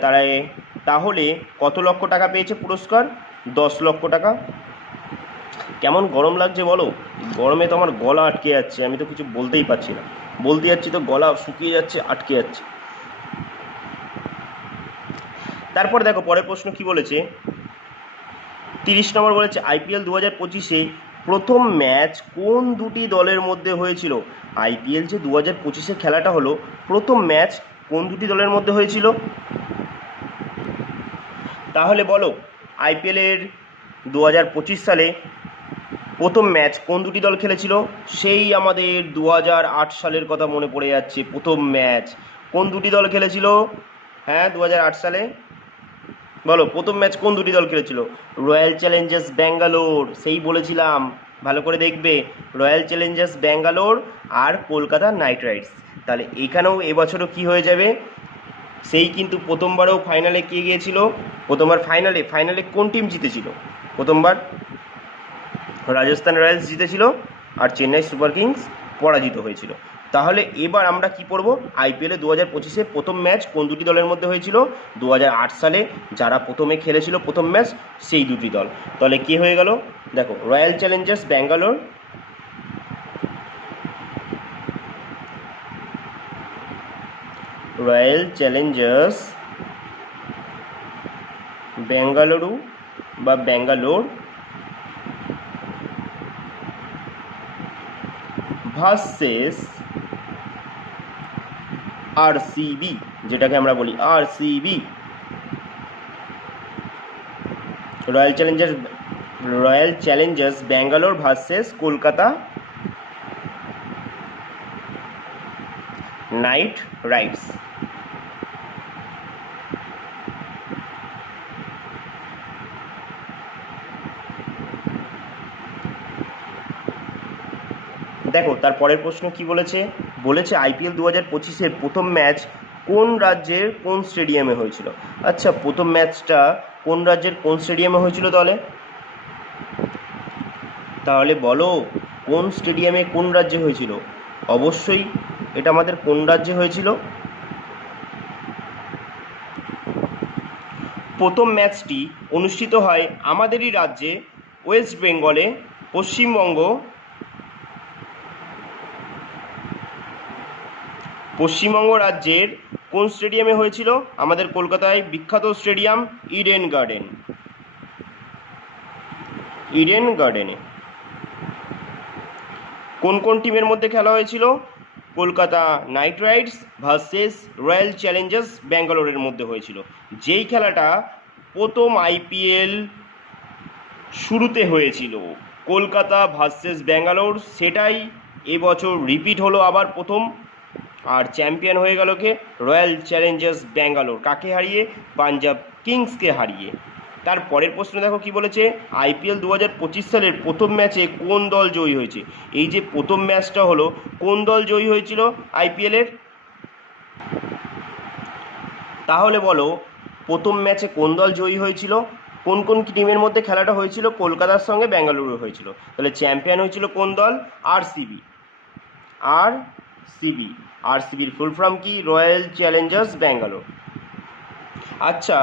কত লক্ষ টাকা পেয়েছে পুরস্কার? 10 লক্ষ টাকা। কেমন গরম লাগছে বলো? গরমে তো আমার গলা আটকে যাচ্ছে, আমি তো কিছু বলতেই পারছি না, বলতে যাচ্ছি তো গলা শুকিয়ে যাচ্ছে, আটকে যাচ্ছে। তারপর দেখো পরের প্রশ্ন কি বলেছে, 30 নম্বর বলেছে আইপিএল 2025-এ প্রথম ম্যাচ কোন দুটি দলের মধ্যে হয়েছিল? আইপিএল যে 2025-এ খেলাটা হলো, প্রথম ম্যাচ কোন দুটি দলের মধ্যে হয়েছিল? তাহলে বলো, আইপিএলের 2025 সালে প্রথম ম্যাচ কোন দুটি দল খেলেছিল? সেই আমাদের 2008 সালের কথা মনে পড়ে যাচ্ছে। প্রথম ম্যাচ কোন দুটি দল খেলেছিল? হ্যাঁ, 2008 সালে বলো প্রথম ম্যাচ কোন দুটি দল খেলেছিল? রয়্যাল চ্যালেঞ্জার্স ব্যাঙ্গালোর, সেই বলেছিলাম, ভালো করে দেখবে, রয়্যাল চ্যালেঞ্জার্স ব্যাঙ্গালোর আর কলকাতা নাইট রাইডার্স। তাহলে এখানেও এবছরও কি হয়ে যাবে, সেই কিন্তু প্রথমবারও ফাইনালে কে গিয়েছিল, প্রথমবার ফাইনালে কোন টিম জিতেছিল? প্রথমবার রাজস্থান রয়্যালস জিতেছিল আর চেন্নাই সুপার কিংস পরাজিত হয়েছিল। তাহলে এবার আমরা কি পড়বো, আইপিএলে 2025-এ প্রথম ম্যাচ কোন দুটি দলের মধ্যে হয়েছিল? 2008 সালে যারা প্রথমে খেলেছিল প্রথম ম্যাচ, সেই দুটি দল। তাহলে কে হয়ে গেল, দেখো, royal Challengers Bangalore Royal Challengers Bengaluru বা ব্যাঙ্গালোর ভার্সেস আরসিবি, যেটাকে আমরা বলি RCB, royal Challengers Bangalore versus Kolkata night Riders. দেখো তার পরের প্রশ্ন কি বলেছে, বলেছে আইপিএল 2025-এর প্রথম ম্যাচ কোন রাজ্যের কোন স্টেডিয়ামে হয়েছিল? আচ্ছা, প্রথম ম্যাচটা কোন রাজ্যের কোন স্টেডিয়ামে হয়েছিল তাহলে বলো, কোন স্টেডিয়ামে কোন রাজ্যে হয়েছিল? অবশ্যই এটা আমাদের কোন রাজ্যে হয়েছিল? প্রথম ম্যাচটি অনুষ্ঠিত হয় আমাদেরই রাজ্যে, ওয়েস্ট বেঙ্গলে, পশ্চিমবঙ্গ রাজ্যের কোন স্টেডিয়ামে হয়েছিল? আমাদের কলকাতায় বিখ্যাত স্টেডিয়াম ইডেন গার্ডেনে। কোন কোন টিমের মধ্যে খেলা হয়েছিল? Kolkata night Riders versus royal Challengers ব্যাঙ্গালোরের মধ্যে হয়েছিল। যেই খেলাটা প্রথম আইপিএল শুরুতে হয়েছিল কলকাতা ভার্সেস ব্যাঙ্গালোর, সেটাই এবছর রিপিট হলো আবার প্রথম, আর চ্যাম্পিয়ন হয়ে গেল কে? Royal Challengers Bangalore. কাকে হারিয়ে? পাঞ্জাব কিংসকে হারিয়ে। তার পরের প্রশ্ন দেখো কি বলেছে, আইপিএল 2025 সালের প্রথম ম্যাচে কোন দল জয়ী হয়েছে? এই যে প্রথম ম্যাচটা হলো, কোন দল জয়ী হয়েছিল আইপিএলের? তাহলে বলো, প্রথম ম্যাচে কোন দল জয়ী হয়েছিল? কোন কোন টিমের মধ্যে খেলাটা হয়েছিল? কলকাতার সঙ্গে ব্যাঙ্গালুরু হয়েছিল। তাহলে চ্যাম্পিয়ন হয়েছিল কোন দল? আরসিবি। আরসিবির ফুল ফর্ম কি? Royal Challengers Bangalore. আচ্ছা,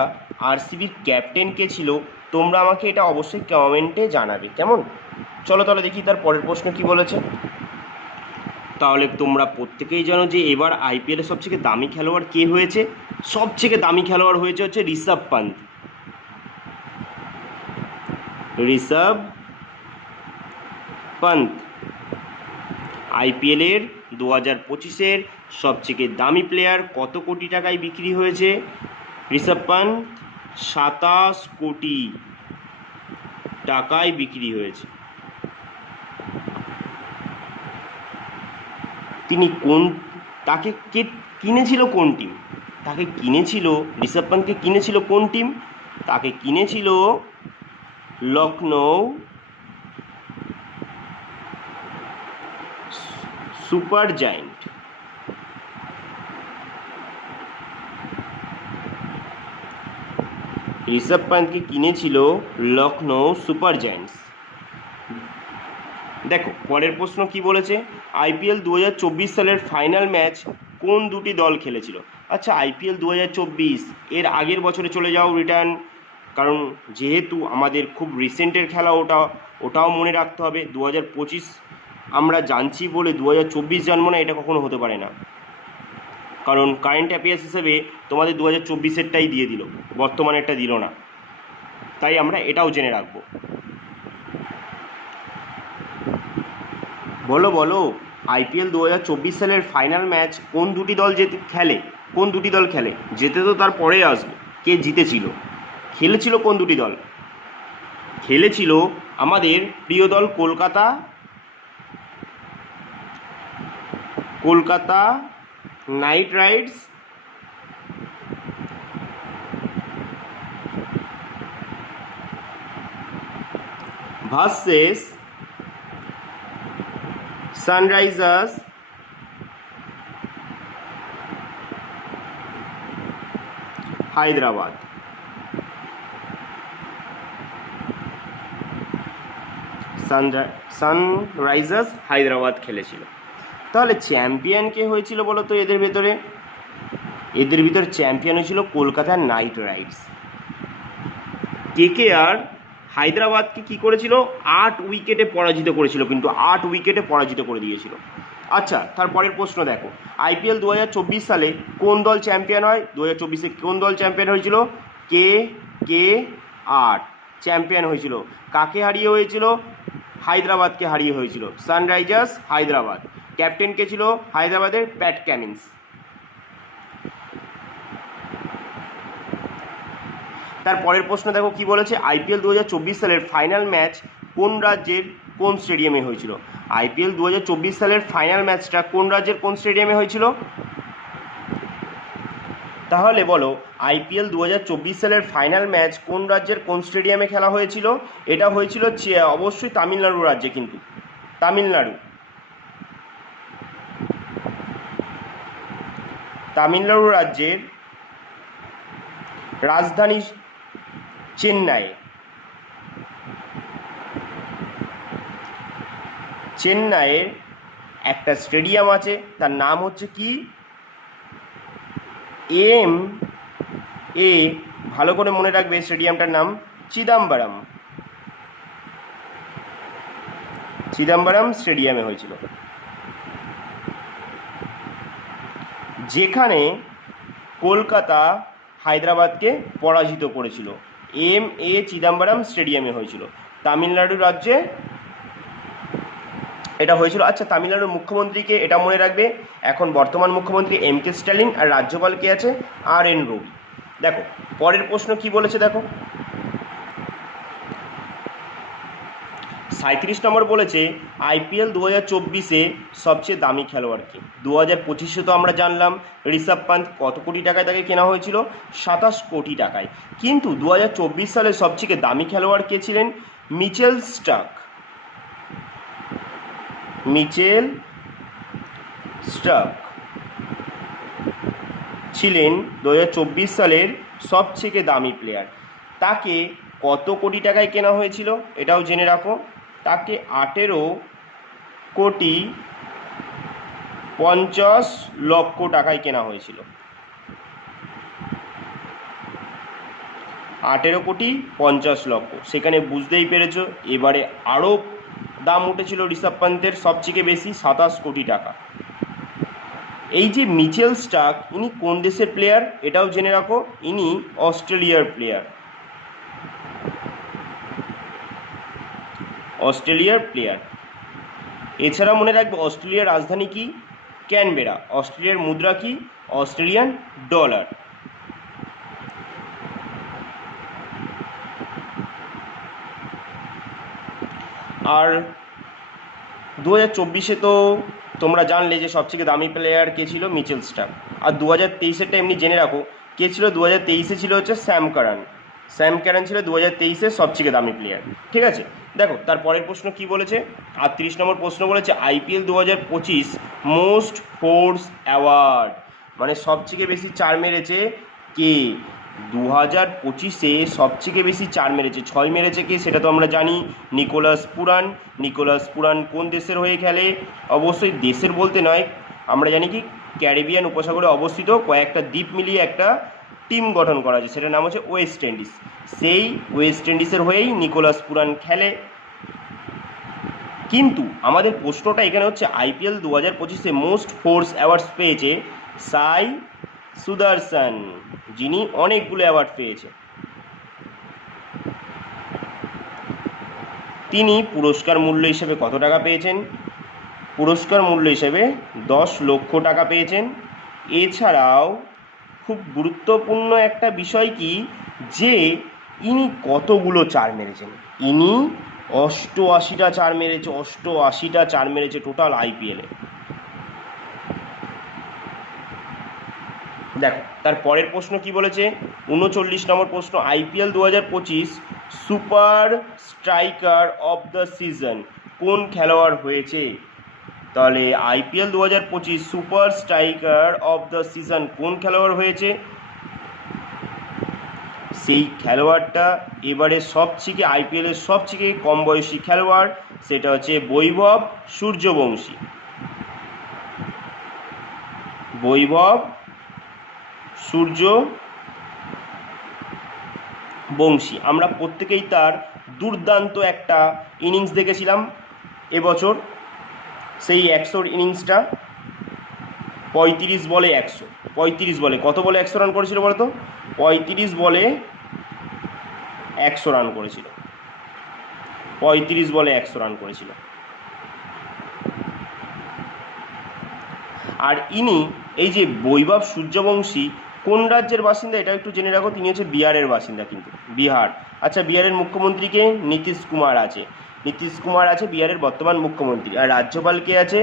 আরসিবির ক্যাপ্টেন কে ছিল? তোমরা আমাকে এটা অবশ্যই কমেন্টে জানাবে, কেমন? চলো তাহলে দেখি তার পরের প্রশ্ন কি বলেছে। তাহলে তোমরা প্রত্যেকেই জানো যে এবার আইপিএলের সবথেকে দামি খেলোয়াড় কে হয়েছে? সবথেকে দামি খেলোয়াড় হয়েছে হচ্ছে ঋষভ পান্ত। আইপিএলের 2025-এর সবথেকে দামি প্লেয়ার। কত কোটি টাকায় বিক্রি হয়েছে ঋষভ পান্ত? 27 কোটি টাকায় বিক্রি হয়েছে। তাকে কে কিনেছিল? কোন টিম তাকে কিনেছিল? ঋষভ পান্তকে কিনেছিল কোন টিম? তাকে কিনেছিল লখনৌ সুপার জায়েন্ট। ঋষভ পান্তকে কিনেছিল লখনৌ সুপার জায়েন্টস। দেখো পরের প্রশ্ন কি বলেছে, আইপিএল 2024 সালের ফাইনাল ম্যাচ কোন দুটি দল খেলেছিল? আচ্ছা, আইপিএল 2024 এর আগের বছরে চলে যাও রিটার্ন, কারণ যেহেতু আমাদের খুব রিসেন্টের খেলা, ওটাও মনে রাখতে হবে। 2025 আমরা জানছি বলে 2024 জানবো না, এটা কখনো হতে পারে না, কারণ কারেন্ট অ্যাফেয়ার্স হিসেবে তোমাদের 2024-এরটাই দিয়ে দিল, বর্তমানেরটা দিল না, তাই আমরা এটাও জেনে রাখবো। বলো, আইপিএল 2024 সালের ফাইনাল ম্যাচ কোন দুটি দল খেলে? যেতে তো তার পরে আসবো। কে জিতেছিল? খেলেছিল কোন দুটি দল? খেলেছিল আমাদের প্রিয় দল Kolkata night Riders versus Sunrisers Hyderabad. Sunrisers Hyderabad খেলেছিল। তাহলে চ্যাম্পিয়ন কে হয়েছিল বলো তো এদের ভেতরে? এদের ভিতর চ্যাম্পিয়ন হয়েছিল কলকাতা নাইট রাইডার্স। কেকেআর হায়দ্রাবাদকে কি করেছিল? 8 উইকেটে পরাজিত করেছিল, কিন্তু 8 উইকেটে পরাজিত করে দিয়েছিল। আচ্ছা, তারপরের প্রশ্ন দেখো, আইপিএল 2024 সালে কোন দল চ্যাম্পিয়ন হয়? 2024-এ কোন দল চ্যাম্পিয়ন হয়েছিল? কেকেআর চ্যাম্পিয়ন হয়েছিল। কাকে হারিয়ে হয়েছিল? হায়দ্রাবাদকে হারিয়ে হয়েছিল, সানরাইজার্স হায়দ্রাবাদ। ক্যাপ্টেন কে ছিল হায়দ্রাবাদের? Pat Cummins. তারপরের প্রশ্ন দেখো কি বলেছে, আইপিএল 2024 সালের ফাইনাল ম্যাচ কোন রাজ্যের কোন স্টেডিয়ামে হয়েছিল? আইপিএল 2024 সালের ফাইনাল ম্যাচটা কোন রাজ্যের কোন স্টেডিয়ামে হয়েছিল? তাহলে বলো, আইপিএল 2024 সালের ফাইনাল ম্যাচ কোন রাজ্যের কোন স্টেডিয়ামে খেলা হয়েছিল? এটা হয়েছিল অবশ্যই তামিলনাড়ু রাজ্যে, কিন্তু তামিলনাড়ু রাজ্যের রাজধানী চেন্নাইয়ের একটা স্টেডিয়াম আছে, তার নাম হচ্ছে কি? ভালো করে মনে রাখবে স্টেডিয়ামটার নাম চিদাম্বরম স্টেডিয়ামে হয়েছিল, যেখানে কলকাতা হায়দ্রাবাদকে পরাজিত করেছিল। চিদাম্বরম স্টেডিয়ামে হয়েছিল, তামিলনাড়ু রাজ্যে এটা হয়েছিল। আচ্ছা, তামিলনাড়ুর মুখ্যমন্ত্রীকে এটা মনে রাখবে, এখন বর্তমান মুখ্যমন্ত্রী এম.কে. স্ট্যালিন, আর রাজ্যপাল কে আছে? আর.এন. রবি। দেখো পরের প্রশ্ন কি বলেছে, দেখো 37 নম্বর বলেছে, আইপিএল 2024-এ সবচেয়ে দামি খেলোয়াড় কে? 2025-এ তো আমরা জানলাম ঋষভ পান্ত কত কোটি টাকায় তাকে কেনা হয়েছিল? 27 কোটি টাকায়। কিন্তু 2024 সালে সবচেয়ে দামি খেলোয়াড় কে ছিলেন? মিচেল স্টার্ক ছিলেন 2024 সালের সবচেয়ে দামি প্লেয়ার। তাকে কত কোটি টাকায় কেনা হয়েছিল এটাও জেনে রাখো। তাকে 18,50,00,000 টাকায় কেনা হয়েছিল। 18,50,00,000। সেখানে বুঝতেই পেরেছ, এবারে আরও দাম উঠেছিল ঋষভ পান্তের সবচেয়ে বেশি, 27 কোটি টাকা। এই যে মিচেল স্টার্ক, ইনি কোন দেশের প্লেয়ার এটাও জেনে রাখো। ইনি অস্ট্রেলিয়ার প্লেয়ার। এছাড়া মনে রাখবে অস্ট্রেলিয়ার রাজধানী কি? ক্যানবেরা। অস্ট্রেলিয়ার মুদ্রা কি? Australian dollar. আর 2024-এ তো তোমরা জানলে যে সবচেয়ে দামি প্লেয়ার কে ছিল? Mitchell Starc. আর 2023-এরটা এমনি জেনে রাখো কে ছিল? 2023-এ ছিল হচ্ছে স্যাম কারান ছিল 2023-এর সবচেয়ে দামি প্লেয়ার। ঠিক আছে, দেখো তারপরের প্রশ্ন কি বলেছে, 38 নম্বর প্রশ্ন বলেছে, আইপিএল 2025 মোস্ট ফোর্স অ্যাওয়ার্ড, মানে সবচেয়ে বেশি চার মেরেছে কে? 2025-এ সবচেয়ে বেশি চার মেরেছে, 6 মেরেছে কে? সেটা তো আমরা জানি, নিকোলাস পুরান কোন দেশের হয়ে খেলে? অবশ্যই দেশের বলতে নয়, আমরা জানি কি ক্যারিবিয়ান উপসাগরে অবস্থিত কয়েকটা দ্বীপ মিলিয়ে একটা টিম গঠন করা আছে, সেটার নাম হচ্ছে ওয়েস্ট ইন্ডিজ। সেই ওয়েস্ট ইন্ডিজের হয়েই নিকোলাস পুরান খেলে। কিন্তু আমাদের প্রশ্নটা এখানে হচ্ছে, আইপিএল 2025-এ মোস্ট ফোর্স অ্যাওয়ার্ডস পেয়েছে সাই সুদর্শন, যিনি অনেকগুলো অ্যাওয়ার্ড পেয়েছে। তিনি পুরস্কার মূল্য হিসেবে কত টাকা পেয়েছেন? পুরস্কার মূল্য হিসেবে 10 লক্ষ টাকা পেয়েছেন। এছাড়াও খুব গুরুত্বপূর্ণ একটা বিষয় কি, যে ইনি কতগুলো চার মেরেছেন? ইনি 88টা চার মেরেছে টোটাল আইপিএলে। দেখো তার পরের প্রশ্ন কি বলেছে, 39 নম্বর প্রশ্ন, IPL 2025 super striker of the season কোন খেলোয়াড় হয়েছে? তাহলে IPL 2025 super striker of the season কোন খেলোয়াড় হয়েছে? সেই খেলোয়াড়টা এবারে সবথেকে আইপিএলের সবথেকে কম বয়সী খেলোয়াড়, সেটা হচ্ছে বৈভব সূর্যবংশী। বৈভব সূর্যবংশী। আমরা প্রত্যেকেই তার দুর্দান্ত একটা ইনিংস দেখেছিলাম এবছর। সেই 100 ইনিংসটা 35 বলে 100, 35 বলে কত বলে 100 রান করেছিল বলতো? 35 বলে 100 রান করেছিল। 35 বলে 100 রান করেছিল। আর ইনি এই যে বৈভব সূর্যবংশী কোন রাজ্যের বাসিন্দা এটা একটু জেনে রাখো। তিনি হচ্ছে বিহারের বাসিন্দা, কিন্তু বিহার। আচ্ছা, বিহারের মুখ্যমন্ত্রীকে নীতিশ কুমার আছে। নীতিশ কুমার আছে বিহারের বর্তমান মুখ্যমন্ত্রী। আর রাজ্যপাল কে আছে?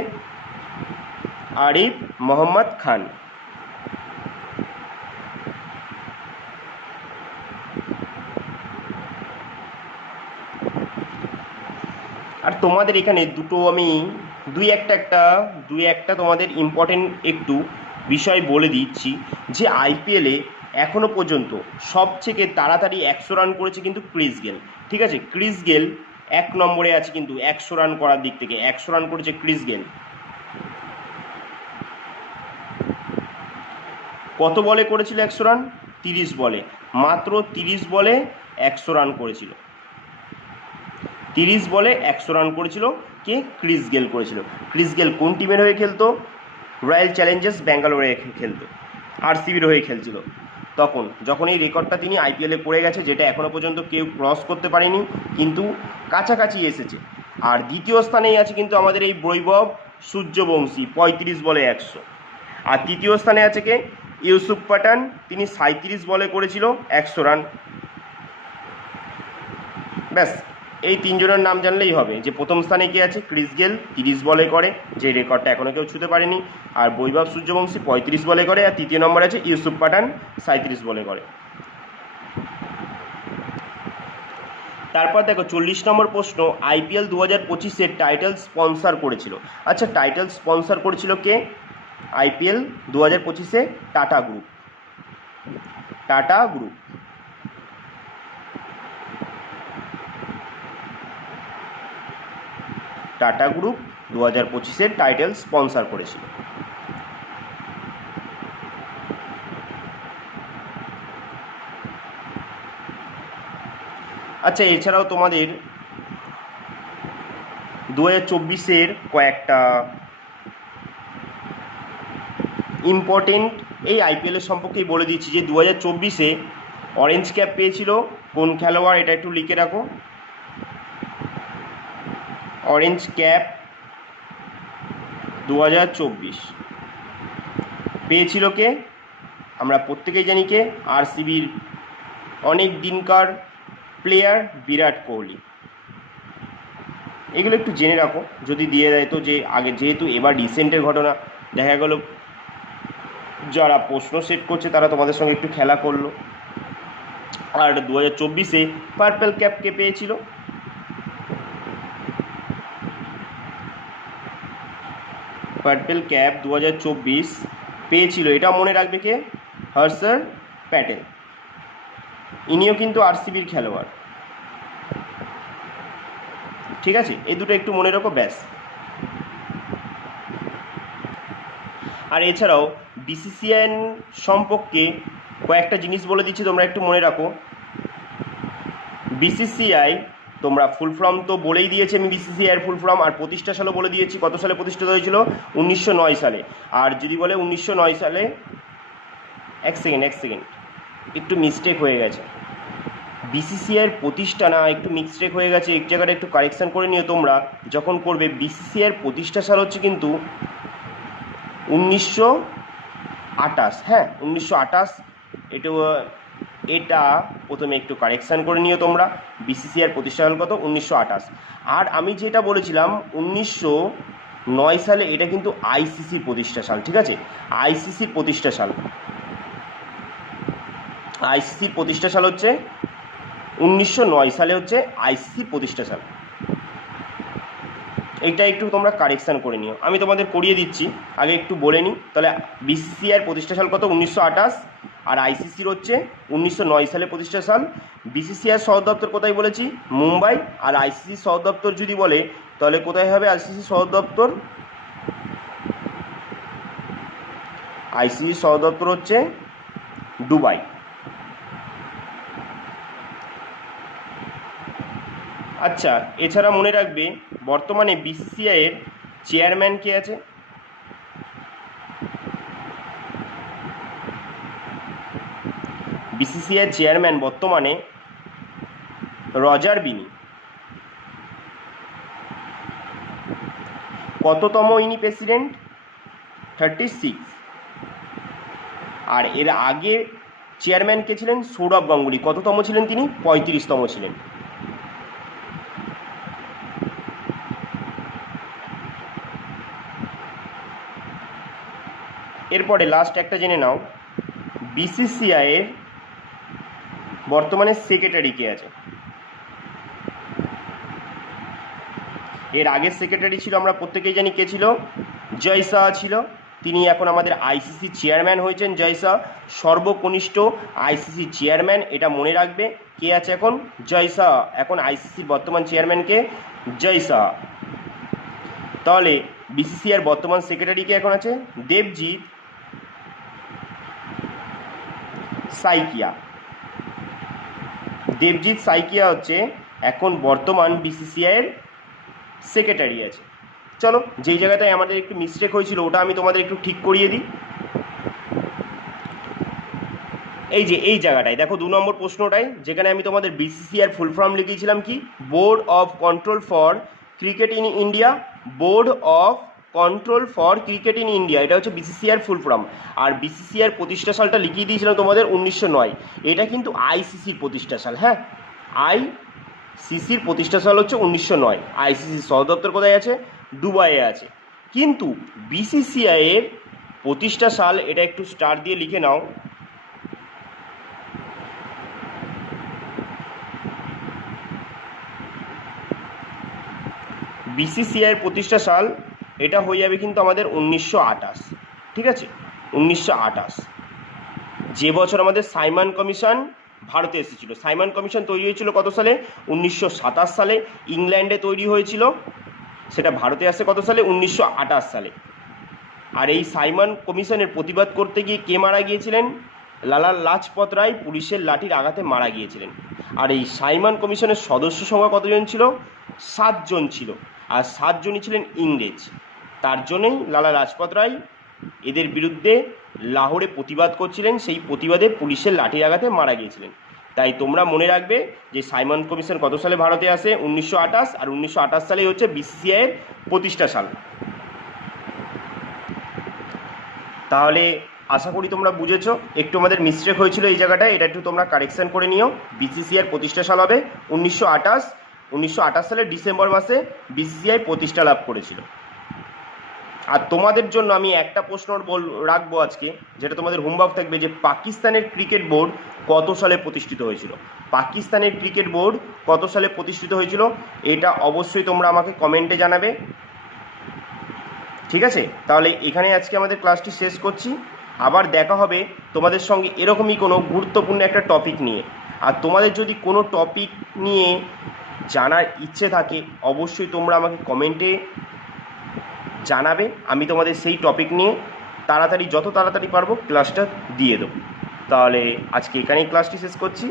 আরিফ মোহাম্মদ খান। আর তোমাদের এখানে দুটো আমি দুই একটা তোমাদের ইম্পর্টেন্ট একটু বিষয় বলে দিচ্ছি, যে আইপিএলে এখনো পর্যন্ত সবথেকে তাড়াতাড়ি 100 রান করেছে কিন্তু ক্রিস গেল। ঠিক আছে, ক্রিস গেল 1 নম্বরে আছে কিন্তু 100 রান করার দিক থেকে। 100 রান করেছে ক্রিস গেল। কত বলে করেছিল 100 রান? 30 বলে। মাত্র 30 বলে 100 রান করেছিল। 30 বলে 100 রান করেছিল কে? ক্রিস গেল করেছিল। ক্রিস গেল কোন টিমের হয়ে খেলতো? রয়্যাল চ্যালেঞ্জার্স ব্যাঙ্গালোরে খেলতো, আরসিবির হয়ে খেলছিল তখন, যখন এই রেকর্ডটা তিনি আইপিএলে করে গেছে, যেটা এখনও পর্যন্ত কেউ ক্রস করতে পারেনি, কিন্তু কাছাকাছি এসেছে। আর দ্বিতীয় স্থানেই আছে কিন্তু আমাদের এই বৈভব সূর্যবংশী 35 বলে 100। আর তৃতীয় স্থানে আছে কে? ইউসুফ পাঠান, তিনি 37 বলে করেছিল 100 রান। ব্যাস, এই তিনজনের নাম জানলেই হবে যে প্রথম স্থানে কে আছে। ক্রিস গেল 30 বলে করে, যে রেকর্ডটা এখনও কেউ ছুঁতে পারেনি। আর বৈভব সূর্যবংশী 35 বলে করে। আর তৃতীয় নম্বর আছে ইউসুফ পাঠান 37 বলে করে। তারপর দেখো 40 নম্বর প্রশ্ন, আইপিএল 2025-এর টাইটেল স্পন্সর করেছিল। আচ্ছা, টাইটেল স্পন্সর করেছিল কে? আইপিএল 2025-এ Tata group. Tata group. Tata group 2025-এর টাইটেল স্পন্সর করেছিল। আচ্ছা, এছাড়াও তোমাদের 2024-এর কয়েকটা ইম্পর্টেন্ট এই আইপিএলের সম্পর্কেই বলে দিচ্ছি, যে 2024-এ অরেঞ্জ ক্যাপ পেয়েছিল কোন খেলোয়াড়? এটা একটু লিখে রাখো। অরেঞ্জ ক্যাপ 2024 পেয়েছিল কে? আমরা প্রত্যেকেই জানি কে, আরসিবির অনেক দিনকার প্লেয়ার বিরাট কোহলি। এগুলো একটু জেনে রাখো, যদি দিয়ে দেয় তো। যে আগে যেহেতু এবার রিসেন্টের ঘটনা, দেখা গেল যারা প্রশ্ন সেট করছে তারা তোমাদের সঙ্গে একটু খেলা করলো। আর 2024-এ পার্পল ক্যাপ কে পেয়েছিল? পার্পল ক্যাপ 2024 পেয়েছিল, এটা মনে রাখবে কে? হর্ষর প্যাটেল। ইনিও কিন্তু আরসিবির খেলোয়াড়। ঠিক আছে, এই দুটো একটু মনে রাখো, ব্যাস। আর এছাড়াও বিসিসিআই সম্পর্কে কয়েকটা জিনিস বলে দিচ্ছি, তোমরা একটু মনে রাখো। বিসিসিআই, তোমরা ফুল ফর্ম তো বলেই দিয়েছি আমি, বিসিসিআইয়ের ফুল ফর্ম। আর প্রতিষ্ঠা সালও বলে দিয়েছি, কত সালে প্রতিষ্ঠিত হয়েছিল? 1909 সালে। আর যদি বলে 1909 সালে, এক সেকেন্ড একটু মিস্টেক হয়ে গেছে। বিসিসিআইয়ের প্রতিষ্ঠা না, একটু মিস্টেক হয়ে গেছে, এক জায়গাটা একটু কারেকশান করে নিও তোমরা যখন করবে। বিসিসিআইয়ের প্রতিষ্ঠা সাল হচ্ছে কিন্তু 1928। হ্যাঁ, 1928। এটা প্রথমে একটু কারেকশান করে নিও তোমরা। বিসিসিআইয়ের প্রতিষ্ঠা সাল কত? 1928। আর আমি যেটা বলেছিলাম 1909 সালে, এটা কিন্তু আইসিসির প্রতিষ্ঠা সাল। ঠিক আছে, আইসিসির প্রতিষ্ঠা সাল। আইসিসির প্রতিষ্ঠা সাল হচ্ছে 1909 সালে হচ্ছে আইসিসির প্রতিষ্ঠা সাল। এইটা একটু তোমরা কারেকশান করে নিও, আমি তোমাদের করিয়ে দিচ্ছি, আগে একটু বলে নিই। তাহলে বিসিসিআইয়ের প্রতিষ্ঠা সাল কত? 1928, আর আইসিসির হচ্ছে 1909 সালে প্রতিষ্ঠা সাল। বিসিসিআইয়ের সদর দপ্তর কোথায় বলেছি? মুম্বাই। আর আইসিসির সদর দপ্তর যদি বলে তাহলে কোথায় হবে আইসিসির সদর দপ্তর? আইসিসির সদর দপ্তর হচ্ছে দুবাই। আচ্ছা, এছাড়া মনে রাখবে বর্তমানে বিসিসিআইয়ের চেয়ারম্যান কে আছে? বিসিসিআইয়ের চেয়ারম্যান বর্তমানে রজার বিনি। কততম ইনি প্রেসিডেন্ট? 36। আর এর আগে চেয়ারম্যান কে ছিলেন? সৌরভ গাঙ্গুলি। কততম ছিলেন তিনি? 35তম ছিলেন। এরপরে লাস্ট একটা জেনে নাও, বিসিসিআইয়ের বর্তমানে সেক্রেটারি কে আছে? এর আগের সেক্রেটারি ছিল, আমরা প্রত্যেকেই জানি কে ছিল? জয় শাহ ছিল। তিনি এখন আমাদের আইসিসি চেয়ারম্যান হয়েছেন। জয় শাহ সর্বকনিষ্ঠ আইসিসি চেয়ারম্যান, এটা মনে রাখবে। কে আছে এখন? জয় শাহ। এখন আইসিসির বর্তমান চেয়ারম্যান কে? জয় শাহ। তাহলে বিসিসিআইয়ের বর্তমান সেক্রেটারি কে এখন আছে? দেবজিৎ সাইকিয়া। দেবজিৎ সাইকিয়া হচ্ছে এখন বর্তমান বিসিসিআইয়ের সেক্রেটারি আছে। চলো, যেই জায়গাটায় আমাদের একটু মিস্টেক হয়েছিল ওটা আমি তোমাদের একটু ঠিক করিয়ে দিই। এই যে এই জায়গাটায় দেখো, 2 নম্বর প্রশ্নটায় যেখানে আমি তোমাদের বিসিসিআইয়ের ফুল ফর্ম লিখিয়েছিলাম কি? Board of control for cricket in India. Board of control for cricket in India, এটা হচ্ছে বিসিসিআইয়ের ফুল ফর্ম। আর বিসিসিআইয়ের প্রতিষ্ঠা সালটা লিখিয়ে দিয়েছিলাম তোমাদের 1909। এটা কিন্তু আইসিসির প্রতিষ্ঠা সাল। হ্যাঁ, আইসিসির প্রতিষ্ঠা সাল হচ্ছে 1909। আইসিসির সদর দপ্তর কোথায় আছে? দুবাইয়ে আছে। কিন্তু বিসিসিআইয়ের প্রতিষ্ঠা সাল, এটা একটু স্টার দিয়ে লিখে নাও। বিসিসিআইয়ের প্রতিষ্ঠা সাল এটা হয়ে যাবে কিন্তু আমাদের 1928। ঠিক আছে, 1928, যে বছর আমাদের সাইমন কমিশন ভারতে এসেছিল। সাইমন কমিশন তৈরি হয়েছিল কত সালে? 1927 সালে। ইংল্যান্ডে তৈরি হয়েছিল, সেটা ভারতে আসে কত সালে? 1928 সালে। আর এই সাইমন কমিশনের প্রতিবাদ করতে গিয়ে কে মারা গিয়েছিলেন? লালা লাজপত রায় পুলিশের লাঠির আঘাতে মারা গিয়েছিলেন। আর এই সাইমন কমিশনের সদস্য সংখ্যা কতজন ছিল? 7 জন ছিল। আর 7 জনই ছিলেন ইংরেজ। তার জন্যই লালা লাজপত রায় এদের বিরুদ্ধে লাহোরে প্রতিবাদ করছিলেন, সেই প্রতিবাদে পুলিশের লাঠির আঘাতে মারা গিয়েছিলেন। তাই তোমরা মনে রাখবে যে সাইমন কমিশন কত সালে ভারতে আসে? 1928। আর 1928 সালেই হচ্ছে বিসিসিআইয়ের প্রতিষ্ঠা সাল। তাহলে আশা করি তোমরা বুঝেছো। একটু আমাদের মিস্টেক হয়েছিল এই জায়গাটায়, এটা একটু তোমরা কারেকশন করে নিও। বিসিসিআইয়ের প্রতিষ্ঠা সাল হবে 1928। 1928 সালের ডিসেম্বর মাসে বিসিসিআই প্রতিষ্ঠা লাভ করেছিল। আর তোমাদের জন্য আমি একটা প্রশ্ন রাখবো আজকে, যেটা তোমাদের হোমওয়ার্ক থাকবে, যে পাকিস্তানের ক্রিকেট বোর্ড কত সালে প্রতিষ্ঠিত হয়েছিল? পাকিস্তানের ক্রিকেট বোর্ড কত সালে প্রতিষ্ঠিত হয়েছিল এটা অবশ্যই তোমরা আমাকে কমেন্টে জানাবে। ঠিক আছে, তাহলে এখানে আজকে আমাদের ক্লাসটি শেষ করছি। আবার দেখা হবে তোমাদের সঙ্গে এরকমই কোনো গুরুত্বপূর্ণ একটা টপিক নিয়ে। আর তোমাদের যদি কোনো টপিক নিয়ে জানার ইচ্ছে থাকে অবশ্যই তোমরা আমাকে কমেন্টে জানাবে। আমি তোমাদের সেই টপিক নিয়ে যত তাড়াতাড়ি পারবো ক্লাসটা দিয়ে দেবো। তাহলে আজকে এখানেই ক্লাসটি শেষ করছি।